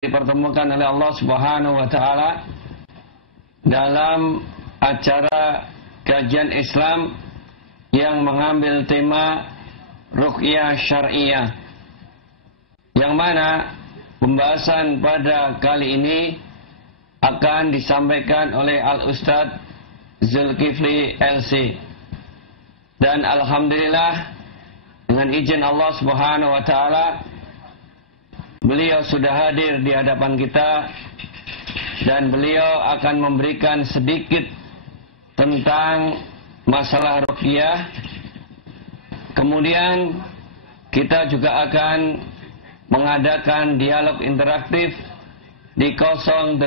dipertemukan oleh Allah Subhanahu wa taala dalam acara kajian Islam yang mengambil tema ruqyah syar'iyyah, yang mana pembahasan pada kali ini akan disampaikan oleh Al-Ustadz Zulkifli LC. Dan alhamdulillah dengan izin Allah Subhanahu wa taala beliau sudah hadir di hadapan kita dan beliau akan memberikan sedikit tentang masalah ruqyah. Kemudian kita juga akan mengadakan dialog interaktif di 0822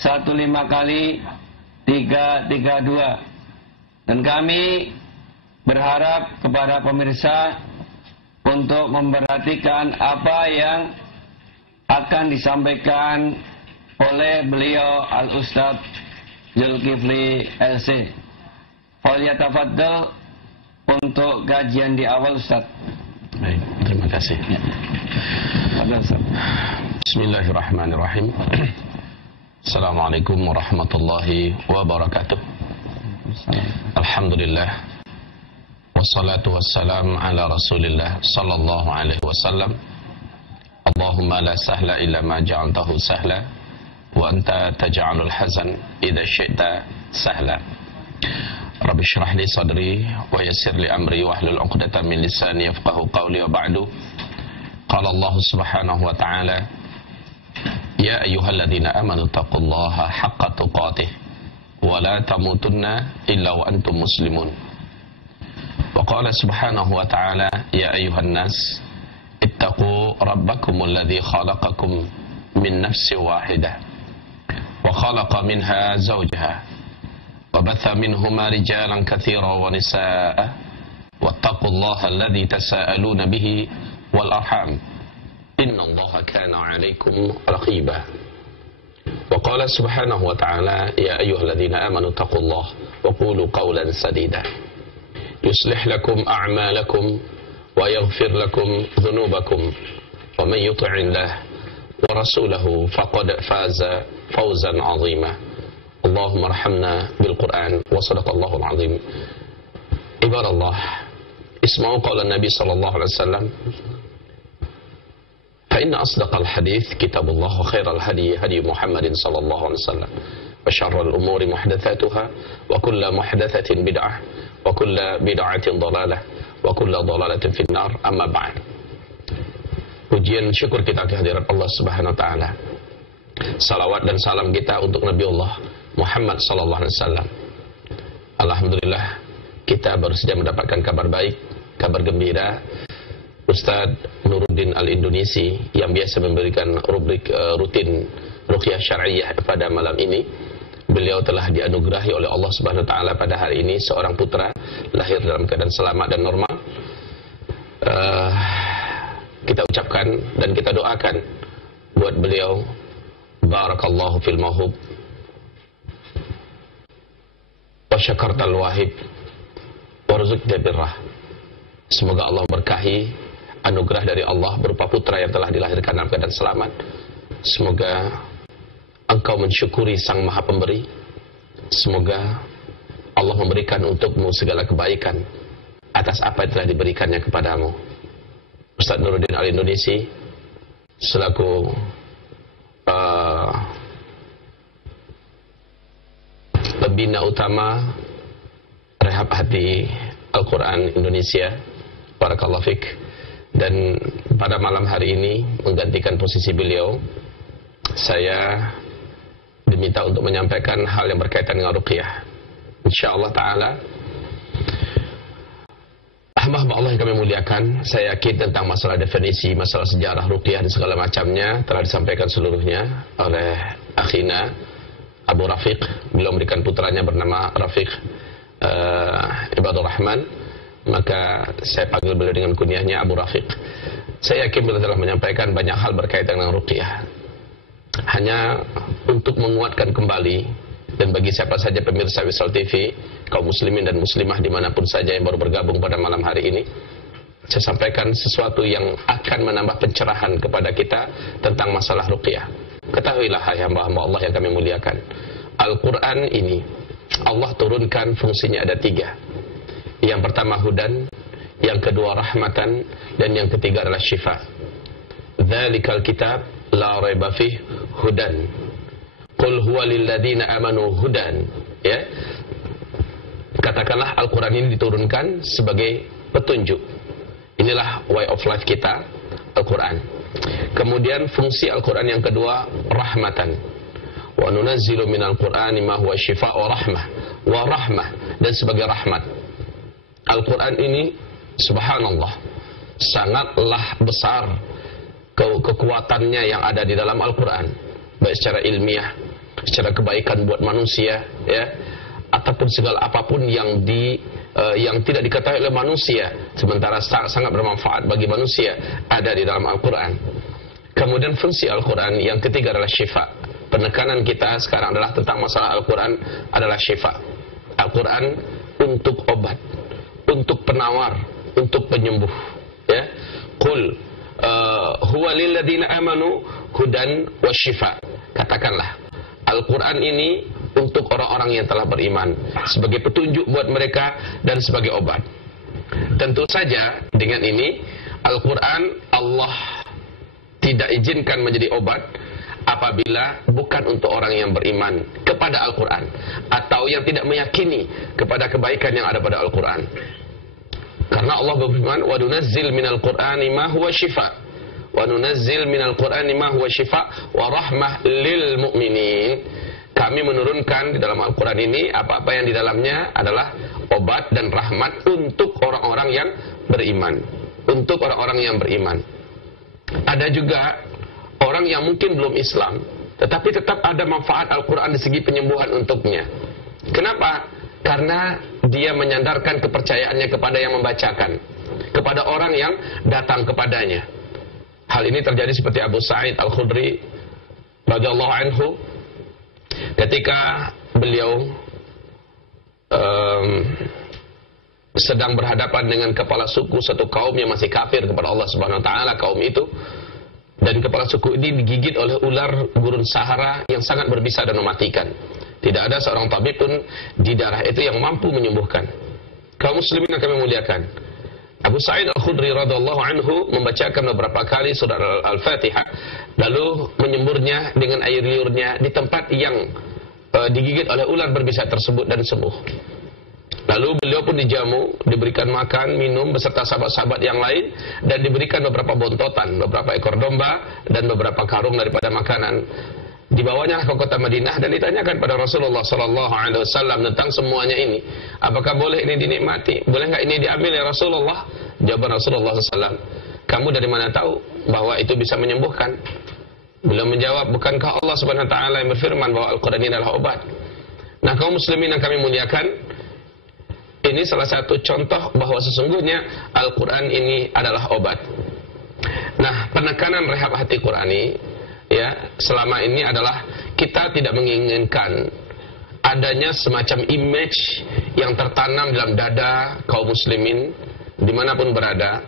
15 kali 332. Dan kami berharap kepada pemirsa untuk memperhatikan apa yang akan disampaikan oleh beliau Al-Ustadz Zulkifli LC. Falyatafaddal untuk kajian di awal, Ustadz. Baik, terima kasih. Bismillahirrahmanirrahim. Assalamualaikum warahmatullahi wabarakatuh. Alhamdulillah. Wassalatu wassalam ala rasulillah sallallahu alaihi wasallam. Allahumma la sahla illa ma ja'altahu sahla wa anta taj'alul hazan idza syi'ta sahla. Rabbi shrah li sadri wa yassir li amri wa hlul 'uqdatam min lisani yafqahu qawli wa ba'du. Qala Allah subhanahu wa ta'ala, ya ayyuhalladzina amanu taqullaha haqqa tuqatih wa la tamutunna illa wa antum muslimun. وقال سبحانه وتعالى يا أيها الناس اتقوا ربكم الذي خلقكم من نفس واحدة وخلق منها زوجها وبث منهما رجالا كثيرا ونساء واتقوا الله الذي تساءلون به والأرحام إن الله كان عليكم رقيبا. وقال سبحانه وتعالى يا أيها الذين آمنوا اتقوا الله وقولوا قولا سديدا يصلح لكم أعمالكم ويغفر لكم ذنوبكم ومن يطع الله ورسوله فقد فاز فوزا عظيما. اللهم ارحمنا بالقرآن وصدق الله العظيم. عباد الله اسمعوا قول النبي صلى الله عليه وسلم فإن أصدق الحديث كتاب الله وخير الهدي هدي محمد صلى الله عليه وسلم وشر الأمور محدثاتها وكل محدثة بدعة وكل بدعة ضلالة وكل ضلالة في النار. Amma ba'd. Pujian syukur kita kehadirat Allah Subhanahu wa taala. Salawat dan salam kita untuk Nabi Allah Muhammad sallallahu alaihi wasallam. Alhamdulillah kita baru saja mendapatkan kabar baik, kabar gembira. Ustadz Nuruddin Al-Indonesi yang biasa memberikan rubrik rutin ruqyah syar'iyyah pada malam ini, beliau telah dianugerahi oleh Allah Subhanahu wa taala pada hari ini seorang putra lahir dalam keadaan selamat dan normal. Kita ucapkan dan kita doakan buat beliau barakallahu fil mauhub wa syakartal wahib warzuqna birrah. Semoga Allah berkahi anugerah dari Allah berupa putra yang telah dilahirkan dalam keadaan selamat. Semoga engkau mensyukuri Sang Maha Pemberi. Semoga Allah memberikan untukmu segala kebaikan atas apa yang telah diberikannya kepadamu. Ustadz Nuruddin Al-Indonesi selaku pembina utama Rehab Hati Al-Quran Indonesia, barakallahu fik, dan pada malam hari ini menggantikan posisi beliau, saya diminta untuk menyampaikan hal yang berkaitan dengan ruqyah. Insyaallah taala, hamba Allah yang kami muliakan, saya yakin tentang masalah definisi, masalah sejarah ruqyah dan segala macamnya telah disampaikan seluruhnya oleh akhina Abu Rafiq. Beliau memberikan putranya bernama Rafiq Ibadur Rahman, maka saya panggil beliau dengan kunyahnya Abu Rafiq. Saya yakin beliau telah menyampaikan banyak hal berkaitan dengan ruqyah. Hanya untuk menguatkan kembali, dan bagi siapa saja pemirsa Wisal TV, kaum muslimin dan muslimah dimanapun saja yang baru bergabung pada malam hari ini, saya sampaikan sesuatu yang akan menambah pencerahan kepada kita tentang masalah ruqyah. Ketahuilah hai hamba-hamba Allah yang kami muliakan, Al-Quran ini Allah turunkan fungsinya ada 3. Yang pertama hudan, yang kedua rahmatan, dan yang ketiga adalah syifa. Dzalikal kitab la raiba fih hudan. Qul huwa lil ladzina amanu hudan. Ya. Katakanlah Al-Quran ini diturunkan sebagai petunjuk. Inilah way of life kita, Al-Quran. Kemudian fungsi Al-Quran yang kedua, rahmatan. Wa nunazzilu minal Qur'ani ma huwa shifa' wa rahmah. Wa rahmah, dan sebagai rahmat. Al-Quran ini, subhanallah, sangatlah besar kekuatannya yang ada di dalam Al-Quran. Baik secara ilmiah, secara kebaikan buat manusia, ya, ataupun segala apapun yang tidak diketahui oleh manusia, sementara sangat bermanfaat bagi manusia, ada di dalam Al-Quran. Kemudian fungsi Al-Quran yang ketiga adalah syifa. Penekanan kita sekarang adalah tentang masalah Al-Quran adalah syifa. Al-Quran untuk obat, untuk penawar, untuk penyembuh. Ya, Qul huwa lil ladzina amanu hudan wa syifa. Katakanlah, Al-Quran ini untuk orang-orang yang telah beriman, sebagai petunjuk buat mereka dan sebagai obat. Tentu saja dengan ini Al-Quran Allah tidak izinkan menjadi obat apabila bukan untuk orang yang beriman kepada Al-Quran, atau yang tidak meyakini kepada kebaikan yang ada pada Al-Quran. Karena Allah berfirman, wa nunazzil minal Qur'ani ma huwa syifa, wa nunazzil minal Qur'ani ma huwa syifa wa rahmah lil mu'minin. Kami menurunkan di dalam Al-Quran ini apa-apa yang di dalamnya adalah obat dan rahmat untuk orang-orang yang beriman. Untuk orang-orang yang beriman. Ada juga orang yang mungkin belum Islam, tetapi tetap ada manfaat Al-Quran di segi penyembuhan untuknya. Kenapa? Karena dia menyandarkan kepercayaannya kepada yang membacakan, kepada orang yang datang kepadanya. Hal ini terjadi seperti Abu Sa'id Al-Khudri radhiyallahu anhu. Ketika beliau sedang berhadapan dengan kepala suku satu kaum yang masih kafir kepada Allah Subhanahu wa taala, kaum itu, dan kepala suku ini digigit oleh ular gurun Sahara yang sangat berbisa dan mematikan. Tidak ada seorang tabib pun di daerah itu yang mampu menyembuhkan. Kaum muslimin yang kami muliakan, Abu Sa'id Al-Khudri radhiyallahu anhu membacakan beberapa kali surah Al-Fatihah, lalu menyemburnya dengan air liurnya di tempat yang digigit oleh ular berbisa tersebut dan sembuh. Lalu beliau pun dijamu, diberikan makan, minum beserta sahabat-sahabat yang lain, dan diberikan beberapa bontotan, beberapa ekor domba dan beberapa karung daripada makanan. Dibawanya ke kota Madinah dan ditanyakan pada Rasulullah SAW tentang semuanya ini. Apakah boleh ini dinikmati? Boleh nggak ini diambil ya Rasulullah? Jawaban Rasulullah SAW, kamu dari mana tahu bahwa itu bisa menyembuhkan? Beliau menjawab, bukankah Allah Subhanahu Wa Taala yang berfirman bahwa Al-Quran ini adalah obat? Nah, kaum muslimin yang kami muliakan, ini salah satu contoh bahwa sesungguhnya Al-Quran ini adalah obat. Nah, penekanan rehab hati Qurani, ya, selama ini adalah kita tidak menginginkan adanya semacam image yang tertanam dalam dada kaum muslimin dimanapun berada,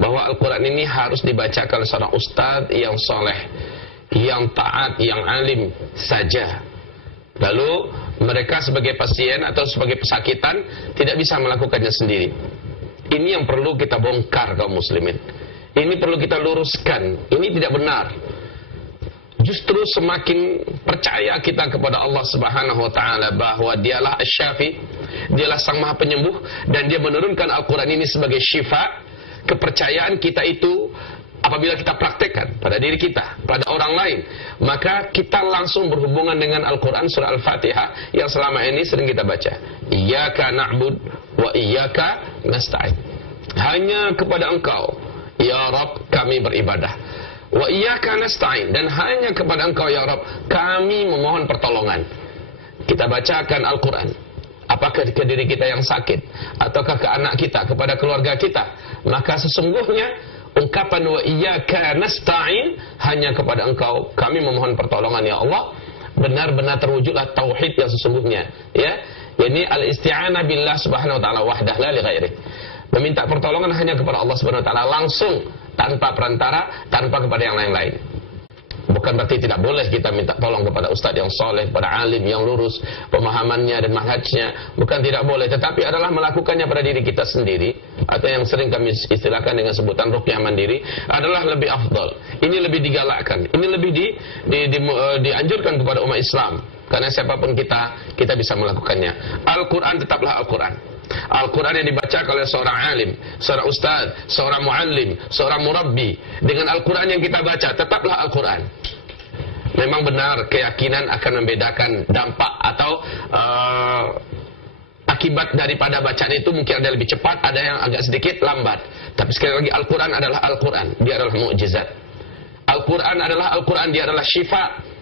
bahwa Al-Quran ini harus dibacakan oleh seorang ustadz yang soleh, yang taat, yang alim saja. Lalu mereka sebagai pasien atau sebagai pesakitan tidak bisa melakukannya sendiri. Ini yang perlu kita bongkar kaum muslimin. Ini perlu kita luruskan. Ini tidak benar. Justru semakin percaya kita kepada Allah Subhanahu wa taala bahwa Dialah Asy-Syafi, Dialah Sang Maha Penyembuh, dan Dia menurunkan Al-Qur'an ini sebagai syifa, kepercayaan kita itu apabila kita praktekkan pada diri kita, pada orang lain, maka kita langsung berhubungan dengan Al-Quran surah Al-Fatihah yang selama ini sering kita baca. Iyyaka na'bud wa iyyaka nasta'in. Hanya kepada Engkau, ya Rabb, kami beribadah. Wa iyyaka nasta'in, dan hanya kepada Engkau, ya Rabb, kami memohon pertolongan. Kita bacakan Al-Quran. Apakah ke diri kita yang sakit, ataukah ke anak kita, kepada keluarga kita, maka sesungguhnya ungkapan wa iyyaka nasta'in, hanya kepada Engkau kami memohon pertolongan ya Allah, benar-benar terwujudlah tauhid yang sesungguhnya, ya. Ini al-isti'anah billah subhanahu wa ta'ala wahdah la li ghairi. Meminta pertolongan hanya kepada Allah Subhanahu wa taala langsung, tanpa perantara, tanpa kepada yang lain-lain. Bukan berarti tidak boleh kita minta tolong kepada ustaz yang soleh, kepada alim yang lurus pemahamannya dan manhajnya. Bukan tidak boleh, tetapi adalah melakukannya pada diri kita sendiri, atau yang sering kami istilahkan dengan sebutan ruqyah mandiri, adalah lebih afdal. Ini lebih digalakkan, ini lebih dianjurkan kepada umat Islam. Karena siapapun kita bisa melakukannya. Al-Quran tetaplah Al-Quran. Al-Quran yang dibaca oleh seorang alim, seorang ustaz, seorang muallim, seorang murabbi. Dengan Al-Quran yang kita baca, tetaplah Al-Quran. Memang benar keyakinan akan membedakan dampak atau akibat daripada bacaan itu mungkin ada lebih cepat, ada yang agak sedikit lambat. Tapi sekali lagi Al-Quran adalah Al-Quran, dia adalah mukjizat. Al-Quran adalah Al-Quran, dia adalah syifa.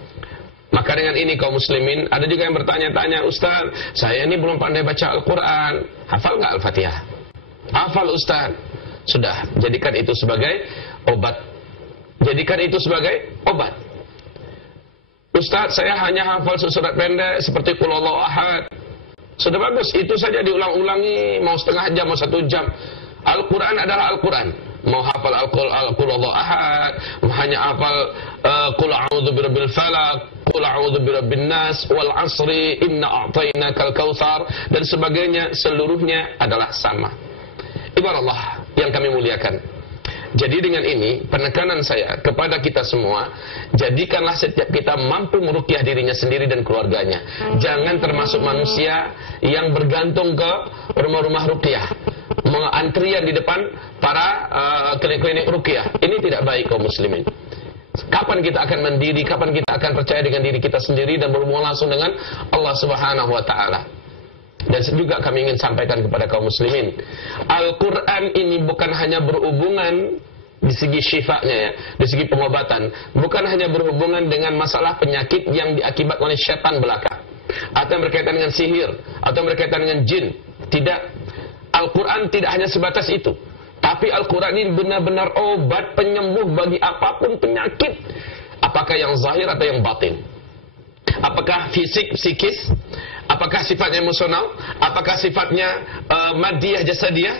Maka dengan ini kaum muslimin, ada juga yang bertanya-tanya, Ustaz, saya ini belum pandai baca Al-Quran, hafal nggak Al-Fatihah? Hafal Ustaz. Sudah, jadikan itu sebagai obat. Jadikan itu sebagai obat. Ustaz, saya hanya hafal surat pendek seperti Qul Huwallahu Ahad. Sudah bagus, itu saja diulang-ulangi, mau setengah jam, mau 1 jam. Al-Quran adalah Al-Quran. Mau hafal Qul Huwallahu Ahad, hanya hafal Qul a'udzu birabbil falaq, Qul a'udzu birabbin nas, wal 'asri, inna a'tainakal kautsar, dan sebagainya, seluruhnya adalah sama. Ibarat Allah yang kami muliakan. Jadi dengan ini penekanan saya kepada kita semua, jadikanlah setiap kita mampu meruqyah dirinya sendiri dan keluarganya. Jangan termasuk manusia yang bergantung ke rumah-rumah ruqyah, antrian di depan para klinik-klinik ruqyah. Ini tidak baik kaum muslimin. Kapan kita akan mandiri, kapan kita akan percaya dengan diri kita sendiri dan berhubungan langsung dengan Allah Subhanahu wa taala. Dan juga kami ingin sampaikan kepada kaum muslimin, Al-Quran ini bukan hanya berhubungan di segi syifanya ya, di segi pengobatan, bukan hanya berhubungan dengan masalah penyakit yang diakibatkan oleh syaitan belaka, atau yang berkaitan dengan sihir, atau yang berkaitan dengan jin. Tidak. Al-Quran tidak hanya sebatas itu, tapi Al-Quran ini benar-benar obat penyembuh bagi apapun penyakit, apakah yang zahir atau yang batin, apakah fisik, psikis, apakah sifatnya emosional, apakah sifatnya madiyah, jasadiyah.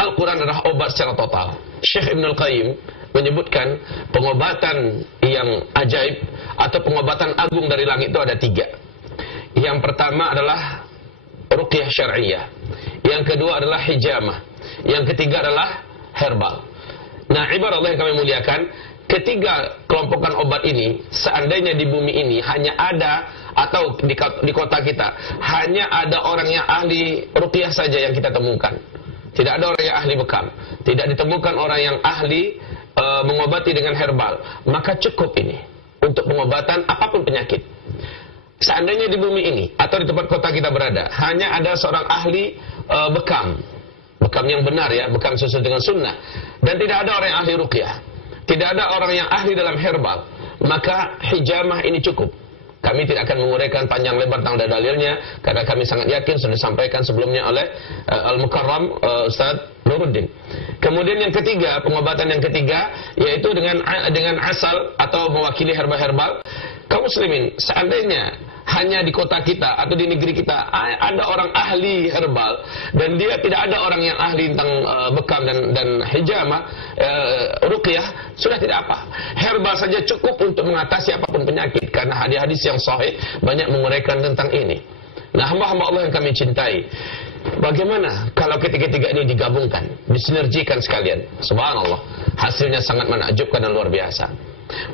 Al-Quran adalah obat secara total. Syekh Ibn Al-Qayyim menyebutkan pengobatan yang ajaib atau pengobatan agung dari langit itu ada 3. Yang pertama adalah ruqyah syar'iyah, yang kedua adalah hijamah, yang ketiga adalah herbal. Nah, ibarat Allah yang kami muliakan, ketiga kelompokan obat ini, seandainya di bumi ini hanya ada, atau di kota kita hanya ada orang yang ahli ruqyah saja yang kita temukan, tidak ada orang yang ahli bekam, tidak ditemukan orang yang ahli mengobati dengan herbal, maka cukup ini untuk pengobatan apapun penyakit. Seandainya di bumi ini atau di tempat kota kita berada hanya ada seorang ahli bekam yang benar ya, bekam sesuai dengan sunnah, dan tidak ada orang yang ahli ruqyah, tidak ada orang yang ahli dalam herbal, maka hijamah ini cukup. Kami tidak akan menguraikan panjang lebar tentang dalilnya, karena kami sangat yakin sudah disampaikan sebelumnya oleh Al-Mukarram Ustaz Nuruddin. Kemudian yang ketiga, pengobatan yang ketiga, yaitu dengan asal atau mewakili herbal-herbal. Kaum muslimin, seandainya hanya di kota kita atau di negeri kita ada orang ahli herbal, dan dia tidak ada orang yang ahli tentang bekam dan hijamah, ruqyah, sudah tidak apa. Herbal saja cukup untuk mengatasi apapun penyakit, karena hadis-hadis yang sahih banyak menguraikan tentang ini. Nah, hamba-hamba Allah yang kami cintai, bagaimana kalau ketiga-tiga ini digabungkan, disinergikan sekalian? Subhanallah, hasilnya sangat menakjubkan dan luar biasa.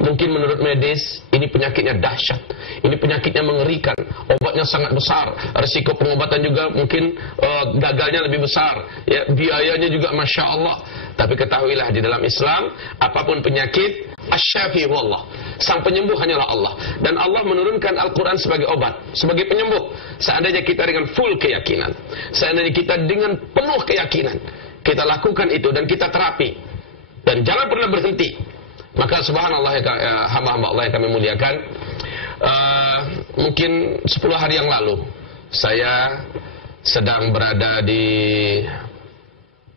Mungkin menurut medis ini penyakitnya dahsyat, ini penyakitnya mengerikan, obatnya sangat besar, risiko pengobatan juga mungkin gagalnya lebih besar, ya, biayanya juga masya Allah. Tapi ketahuilah di dalam Islam, apapun penyakit, asy-syafi huwallah, sang penyembuh hanyalah Allah, dan Allah menurunkan Al-Quran sebagai obat, sebagai penyembuh. Seandainya kita dengan full keyakinan, seandainya kita dengan penuh keyakinan, kita lakukan itu dan kita terapi, dan jangan pernah berhenti. Maka subhanallah ya, hamba-hamba Allah yang kami muliakan, mungkin 10 hari yang lalu saya sedang berada di,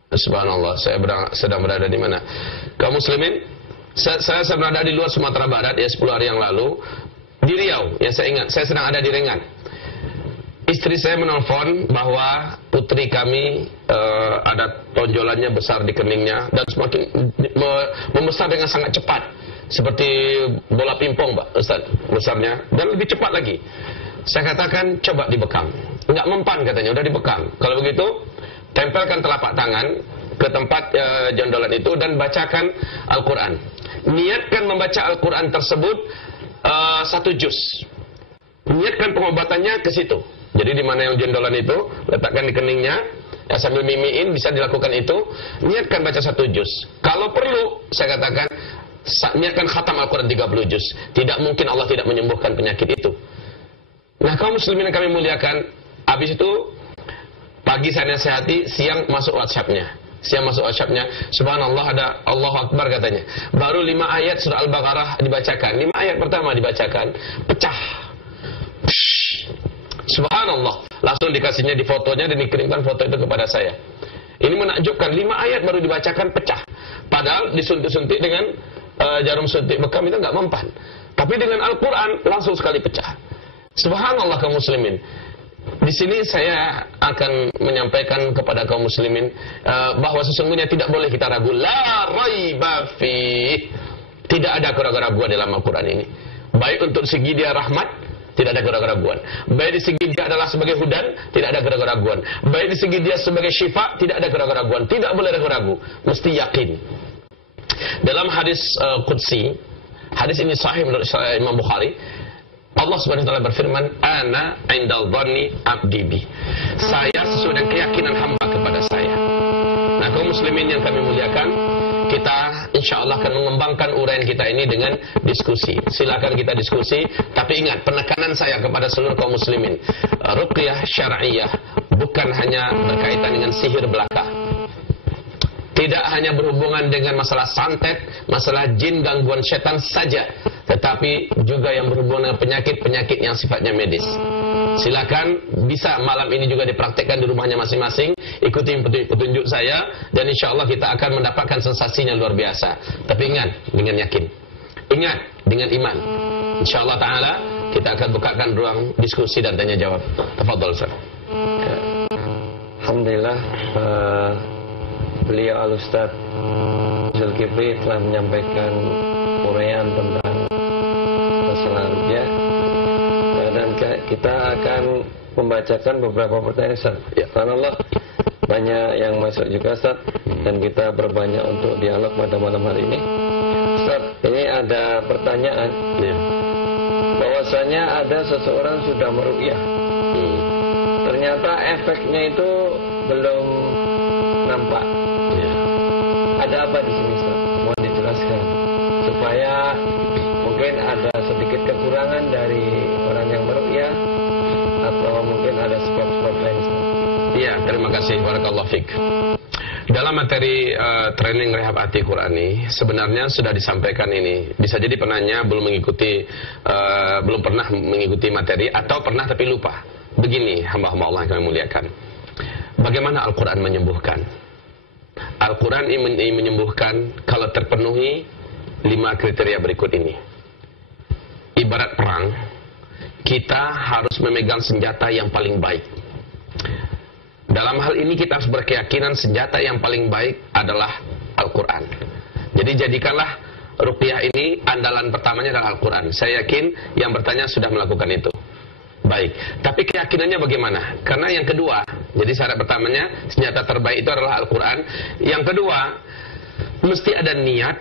subhanallah, saya sedang berada di mana? Kaum muslimin, saya berada di luar Sumatera Barat ya 10 hari yang lalu, di Riau. Ya, saya ingat, saya sedang ada di Rengan. Istri saya menelpon bahwa putri kami ada tonjolannya besar di keningnya dan semakin membesar dengan sangat cepat seperti bola pingpong, Pak Ustaz, besarnya, dan lebih cepat lagi. Saya katakan coba dibekam. Enggak mempan katanya, udah dibekam. Kalau begitu, tempelkan telapak tangan ke tempat jondolan itu dan bacakan Al-Quran. Niatkan membaca Al-Quran tersebut 1 juz. Niatkan pengobatannya ke situ. Jadi di mana yang jondolan itu, letakkan di keningnya, ya, sambil mimiin, bisa dilakukan itu. Niatkan baca 1 juz. Kalau perlu, saya katakan, niatkan khatam Al-Quran 30 juz. Tidak mungkin Allah tidak menyembuhkan penyakit itu. Nah, kaum muslimin yang kami muliakan, habis itu pagi saya nasihati, siang masuk WhatsApp-nya. Subhanallah, ada Allahu Akbar katanya. Baru 5 ayat surah Al-Baqarah dibacakan. 5 ayat pertama dibacakan, pecah. Subhanallah, langsung dikasihnya di fotonya dan dikirimkan foto itu kepada saya. Ini menakjubkan, 5 ayat baru dibacakan pecah. Padahal disuntik-suntik dengan jarum suntik bekam itu nggak mempan. Tapi dengan Al-Quran langsung sekali pecah. Subhanallah kaum muslimin. Di sini saya akan menyampaikan kepada kaum muslimin bahwa sesungguhnya tidak boleh kita ragu. La raiba fi. Tidak ada keraguan dalam Al-Quran ini. Baik untuk segi dia rahmat, tidak ada keraguan. Baik di segi dia adalah sebagai hudan, tidak ada keraguan. Baik di segi dia sebagai syifa, tidak ada keraguan. Tidak boleh ragu-ragu, mesti yakin. Dalam hadis Qudsi, hadis ini sahih menurut Imam Bukhari, Allah Subhanahu wa taala berfirman, "Ana 'indal dhanni 'abdi bi." Saya sesuai dengan keyakinan hamba kepada saya. Nah, kaum muslimin yang kami muliakan, kita insyaallah akan mengembangkan uraian kita ini dengan diskusi. Silakan kita diskusi, tapi ingat penekanan saya kepada seluruh kaum muslimin, ruqyah syar'iyyah bukan hanya berkaitan dengan sihir belaka. Tidak hanya berhubungan dengan masalah santet, masalah jin, gangguan setan saja, tetapi juga yang berhubungan dengan penyakit-penyakit yang sifatnya medis. Silakan, bisa malam ini juga dipraktekkan di rumahnya masing-masing. Ikuti petunjuk saya, dan insya Allah kita akan mendapatkan sensasinya luar biasa. Tapi ingat, dengan yakin. Ingat, dengan iman. Insya Allah Ta'ala, kita akan bukakan ruang diskusi dan tanya jawab. Tafadhol, Ustaz. Alhamdulillah, beliau Al-Ustaz Zulkifli telah menyampaikan uraian tentang masalah ruqyah, dan kita akan membacakan beberapa pertanyaan, Ustaz. Ya, Allah, banyak yang masuk juga, Ustaz, dan kita berbanyak untuk dialog pada malam hari ini. Ustaz, ini ada pertanyaan, ya, bahwasanya ada seseorang sudah meruqyah, ternyata efeknya itu belum nampak. Ada apa di sini, Ustaz? Mohon dijelaskan supaya mungkin ada sedikit kekurangan dari orang yang meruqyah atau mungkin ada sebab-sebab lain, Ustaz. Iya, terima kasih. Barakallahu fiik. Dalam materi training rehab hati Qurani sebenarnya sudah disampaikan ini. Bisa jadi penanya belum pernah mengikuti materi atau pernah tapi lupa. Begini, hamba-hamba Allah yang kami muliakan. Bagaimana Al-Quran menyembuhkan? Al-Quran ini menyembuhkan kalau terpenuhi 5 kriteria berikut ini. Ibarat perang, kita harus memegang senjata yang paling baik. Dalam hal ini kita harus berkeyakinan senjata yang paling baik adalah Al-Quran. Jadi jadikanlah ruqyah ini andalan pertamanya adalah Al-Quran. Saya yakin yang bertanya sudah melakukan itu. Baik, tapi keyakinannya bagaimana? Karena yang kedua, jadi syarat pertamanya senjata terbaik itu adalah Al-Quran. Yang kedua, mesti ada niat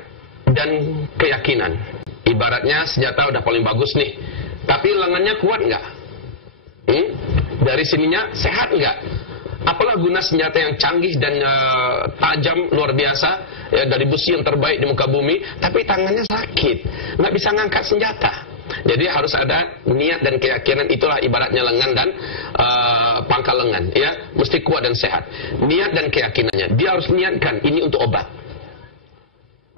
dan keyakinan. Ibaratnya senjata udah paling bagus nih, tapi lengannya kuat nggak? Dari sininya sehat nggak? Apalah guna senjata yang canggih dan tajam luar biasa, ya, dari besi yang terbaik di muka bumi, tapi tangannya sakit, nggak bisa ngangkat senjata. Jadi harus ada niat dan keyakinan. Itulah ibaratnya lengan dan pangkal lengan, ya, mesti kuat dan sehat. Niat dan keyakinannya, dia harus niatkan ini untuk obat.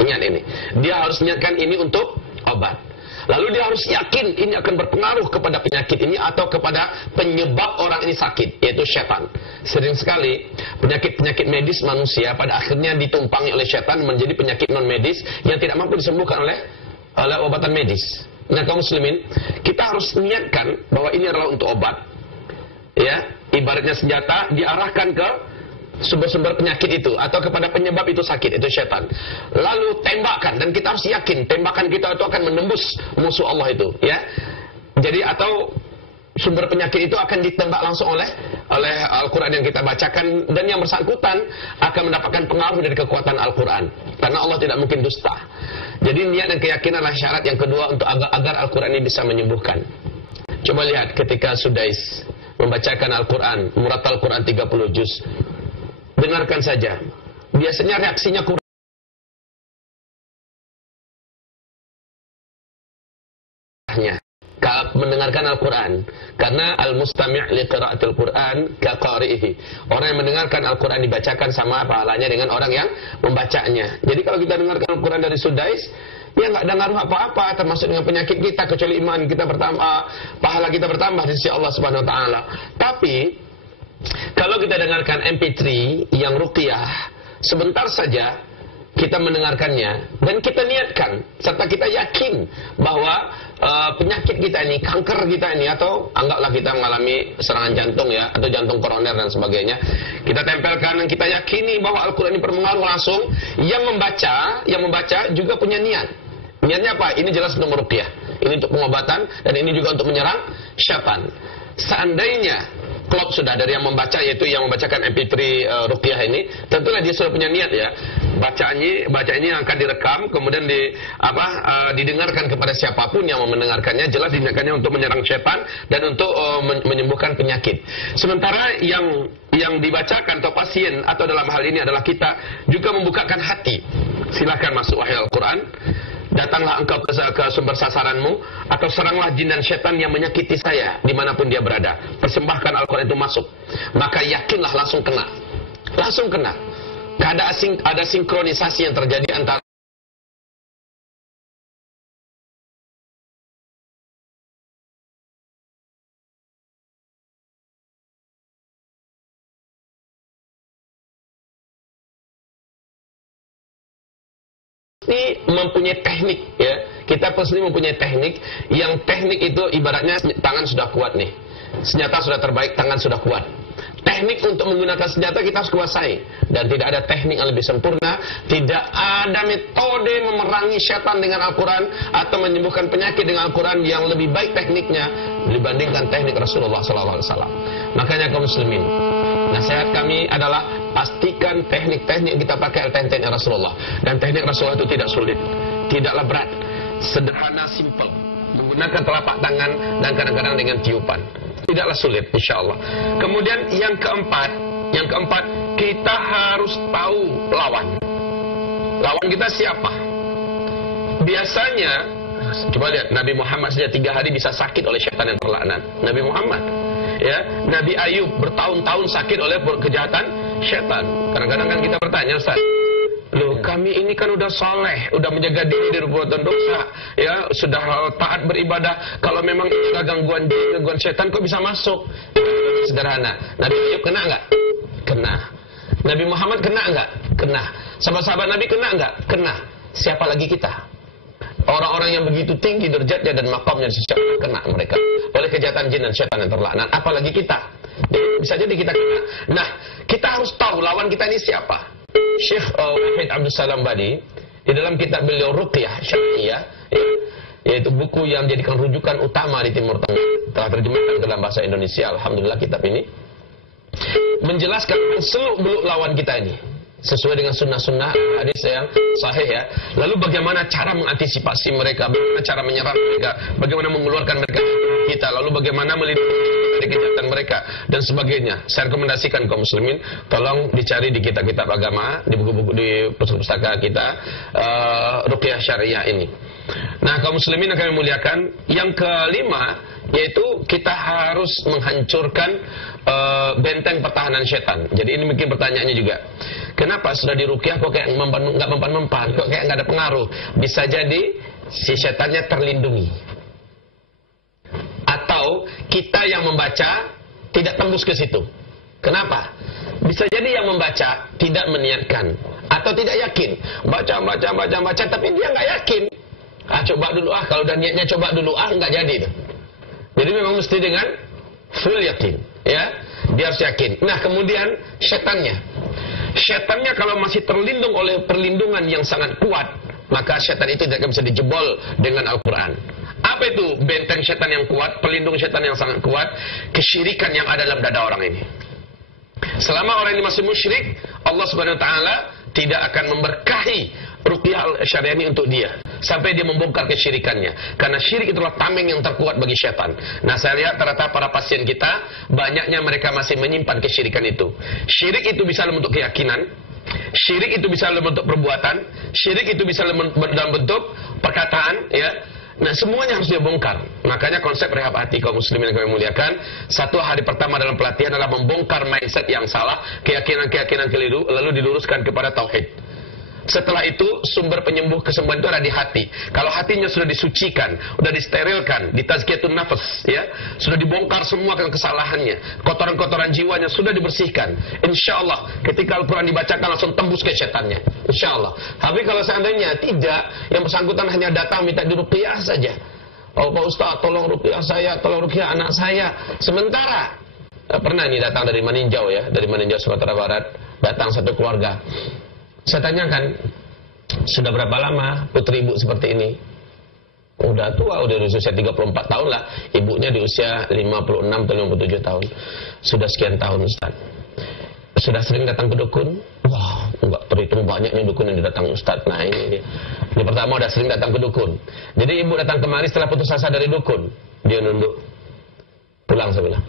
Ingat ini, dia harus niatkan ini untuk obat. Lalu dia harus yakin ini akan berpengaruh kepada penyakit ini atau kepada penyebab orang ini sakit, yaitu setan. Sering sekali penyakit-penyakit medis manusia pada akhirnya ditumpangi oleh setan menjadi penyakit non medis yang tidak mampu disembuhkan oleh obatan medis. Nah, kaum muslimin, kita harus niatkan bahwa ini adalah untuk obat, ya. ibaratnya senjata diarahkan ke sumber-sumber penyakit itu atau kepada penyebab itu sakit, itu syaitan. Lalu tembakkan, dan kita harus yakin tembakan kita itu akan menembus musuh Allah itu, ya. Jadi atau sumber penyakit itu akan ditembak langsung oleh Al-Quran yang kita bacakan, dan yang bersangkutan akan mendapatkan pengaruh dari kekuatan Al-Quran, karena Allah tidak mungkin dusta. Jadi niat dan keyakinan adalah syarat yang kedua untuk agar Al-Quran ini bisa menyembuhkan. Coba lihat ketika Sudais membacakan Al-Quran, murattal Al-Quran 30 juz. Dengarkan saja. Biasanya reaksinya kurang. Mendengarkan Al-Quran, karena al-mustami' li qira'atil Quran ka qari'ihi. Orang yang mendengarkan Al-Quran dibacakan sama pahalanya dengan orang yang membacanya. Jadi kalau kita dengarkan Al-Quran dari Sudais, ya nggak ada ngaruh apa-apa, termasuk dengan penyakit kita, kecuali iman kita bertambah, pahala kita bertambah di sisi Allah Subhanahu wa taala. Tapi kalau kita dengarkan MP3 yang ruqyah, sebentar saja kita mendengarkannya dan kita niatkan serta kita yakin bahwa penyakit kita ini, kanker kita ini, atau anggaplah kita mengalami serangan jantung ya, atau jantung koroner dan sebagainya, kita tempelkan dan kita yakini bahwa Al-Quran ini berpengaruh langsung. Yang membaca juga punya niat. Niatnya apa? Ini jelas untuk meruqyah, ini untuk pengobatan, dan ini juga untuk menyerang syaitan. Seandainya klop sudah dari yang membaca, yaitu yang membacakan MP3 ruqyah ini, tentulah dia sudah punya niat ya. Bacaannya akan direkam, kemudian didengarkan kepada siapapun yang mendengarkannya, jelas diniatkannya untuk menyerang syaitan dan untuk menyembuhkan penyakit. Sementara yang dibacakan atau pasien atau dalam hal ini adalah kita juga membukakan hati. Silakan masuk wahai Al-Quran, datanglah engkau ke sumber sasaranmu, atau seranglah jin dan syaitan yang menyakiti saya dimanapun dia berada. Persembahkan Al-Quran itu masuk, maka yakinlah langsung kena. Langsung kena. Ada sinkronisasi yang terjadi antara ini mempunyai teknik ya. Kita pasti mempunyai teknik, yang teknik itu ibaratnya tangan sudah kuat nih. Senjata sudah terbaik, tangan sudah kuat. Teknik untuk menggunakan senjata kita harus kuasai, dan tidak ada teknik yang lebih sempurna, tidak ada metode memerangi syaitan dengan Al-Quran atau menyembuhkan penyakit dengan Al-Quran yang lebih baik tekniknya dibandingkan teknik Rasulullah SAW. Makanya kaum muslimin, nasihat kami adalah pastikan teknik-teknik yang kita pakai adalah teknik Rasulullah, dan teknik Rasulullah itu tidak sulit, tidaklah berat, sederhana, simple, menggunakan telapak tangan dan kadang-kadang dengan tiupan. Tidaklah sulit, insya Allah. Kemudian yang keempat, kita harus tahu lawan. Lawan kita siapa? Biasanya, coba lihat, Nabi Muhammad saja 3 hari bisa sakit oleh syaitan yang terlaknat. Nabi Muhammad, ya, Nabi Ayub bertahun-tahun sakit oleh kejahatan syaitan. Kadang-kadang kan kita bertanya, Ustaz, loh, kami ini kan udah soleh, udah menjaga diri dari perbuatan dosa, ya, sudah taat beribadah. Kalau memang ada gangguan setan, kok bisa masuk? Sederhana. Nabi Ayub kena nggak? Kena. Nabi Muhammad kena nggak? Kena. Sahabat-sahabat Nabi kena nggak? Kena. Siapa lagi kita? Orang-orang yang begitu tinggi derajatnya dan makamnya kena mereka oleh kejahatan jin dan syaitan yang terlaknat. Apalagi kita? Bisa jadi kita kena. Nah, kita harus tahu lawan kita ini siapa. Syekh Wahid Abdul Salam Badi di dalam kitab beliau Ruqyah Syar'iyah, yaitu buku yang menjadikan rujukan utama di Timur Tengah, telah terjemahkan ke dalam bahasa Indonesia. Alhamdulillah kitab ini menjelaskan seluk-beluk lawan kita ini sesuai dengan sunnah-sunnah hadis yang sahih ya. Lalu bagaimana cara mengantisipasi mereka, bagaimana cara menyerang mereka, bagaimana mengeluarkan mereka kita, lalu bagaimana melindungi dari kejahatan mereka dan sebagainya. Saya rekomendasikan kaum muslimin tolong dicari di kitab-kitab agama, di buku-buku, di pustaka kita Ruqyah Syariah ini. Nah, kaum muslimin yang kami muliakan, yang kelima yaitu kita harus menghancurkan benteng pertahanan syaitan. Jadi ini mungkin pertanyaannya juga, kenapa sudah diruqyah kok kayak nggak mempan-mempan, kok kayak nggak ada pengaruh? Bisa jadi si syaitannya terlindungi, atau kita yang membaca tidak tembus ke situ. Kenapa? Bisa jadi yang membaca tidak meniatkan atau tidak yakin, baca, tapi dia nggak yakin. Coba dulu kalau udah niatnya coba dulu nggak jadi itu. Jadi memang mesti dengan full yakin. ya, dia harus yakin. Nah, kemudian setannya kalau masih terlindung oleh perlindungan yang sangat kuat, maka setan itu tidak bisa dijebol dengan Al-Quran. Apa itu benteng setan yang kuat, pelindung setan yang sangat kuat? Kesyirikan yang ada dalam dada orang ini. Selama orang ini masih musyrik, Allah Subhanahu wa taala tidak akan memberkahi ruqyah syariah ini untuk dia sampai dia membongkar kesyirikannya, karena syirik itulah tameng yang terkuat bagi syaitan. Nah, saya lihat rata-rata para pasien kita banyaknya mereka masih menyimpan kesyirikan itu. Syirik itu bisa dalam bentuk keyakinan, syirik itu bisa dalam bentuk perbuatan, syirik itu bisa dalam bentuk perkataan, ya. Nah, semuanya harus dia bongkar. Makanya konsep rehab hati kaum muslimin yang kami muliakan, satu hari pertama dalam pelatihan adalah membongkar mindset yang salah, keyakinan-keyakinan keliru, lalu diluruskan kepada tauhid. Setelah itu sumber penyembuh kesembuhan itu ada di hati. Kalau hatinya sudah disucikan, sudah disterilkan, ditazkiyatun nafas, ya, sudah dibongkar semua kesalahannya, kotoran-kotoran jiwanya sudah dibersihkan, insya Allah ketika Al-Quran dibacakan langsung tembus ke setannya, insya Allah. Tapi kalau seandainya tidak, yang bersangkutan hanya datang minta diruqyah saja, oh Pak Ustaz tolong ruqyah saya, tolong ruqyah anak saya, sementara pernah ini datang dari Maninjau, ya, dari Maninjau Sumatera Barat, datang satu keluarga. Saya tanyakan, sudah berapa lama putri ibu seperti ini? Udah tua, udah usia 34 tahun lah. Ibunya di usia 56 atau 57 tahun. Sudah sekian tahun, Ustaz. Sudah sering datang ke dukun? Wah, enggak terhitung banyaknya dukun yang datang, Ustaz. Nah, ini dia. Ini pertama udah sering datang ke dukun. Jadi ibu datang kemari setelah putus asa dari dukun. Dia nunduk. Pulang sebelah.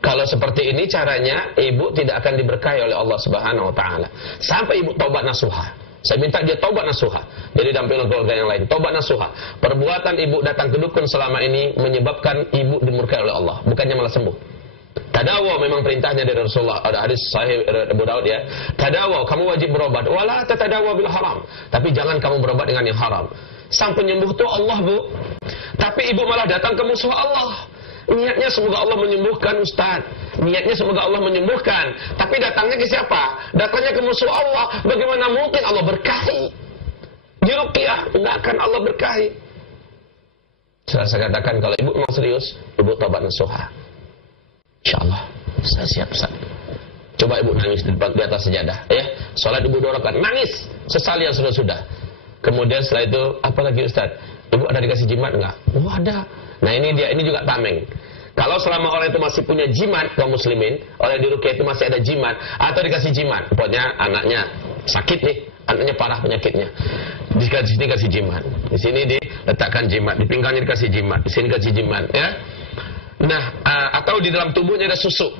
Kalau seperti ini caranya, ibu tidak akan diberkahi oleh Allah Subhanahu wa taala sampai ibu taubat nasuha. Saya minta dia taubat nasuha. Jadi dampingan keluarga yang lain, taubat nasuha. Perbuatan ibu datang ke dukun selama ini menyebabkan ibu dimurkai oleh Allah, bukannya malah sembuh. Tadawa memang perintahnya dari Rasulullah, ada hadis sahih Abu Daud, ya. Tadawa, kamu wajib berobat. Wala tatadawa bil haram. Tapi jangan kamu berobat dengan yang haram. Sang penyembuh itu Allah, Bu. Tapi ibu malah datang ke musuh Allah. Niatnya semoga Allah menyembuhkan, Ustaz. Niatnya semoga Allah menyembuhkan. Tapi datangnya ke siapa? Datangnya ke musuh Allah. Bagaimana mungkin Allah berkahi? Di ruqyah, enggak akan Allah berkahi. Saya katakan kalau ibu memang serius, ibu taubat nasuha. InsyaAllah, saya siap, Ustaz. Coba ibu nangis di atas sejadah, ya. Salat ibu 2 rakaat, nangis. Sesali yang sudah-sudah. Kemudian setelah itu, apa lagi, Ustaz? Ibu ada dikasih jimat enggak? Oh, ada. Nah, ini dia, ini juga tameng. Kalau selama orang itu masih punya jimat, kaum muslimin, orang di ruqyah itu masih ada jimat atau dikasih jimat, pokoknya anaknya sakit nih, anaknya parah penyakitnya, di sini kasih jimat, di sini diletakkan jimat, di pinggangnya dikasih jimat, di sini kasih jimat, ya. Nah, atau di dalam tubuhnya ada susu.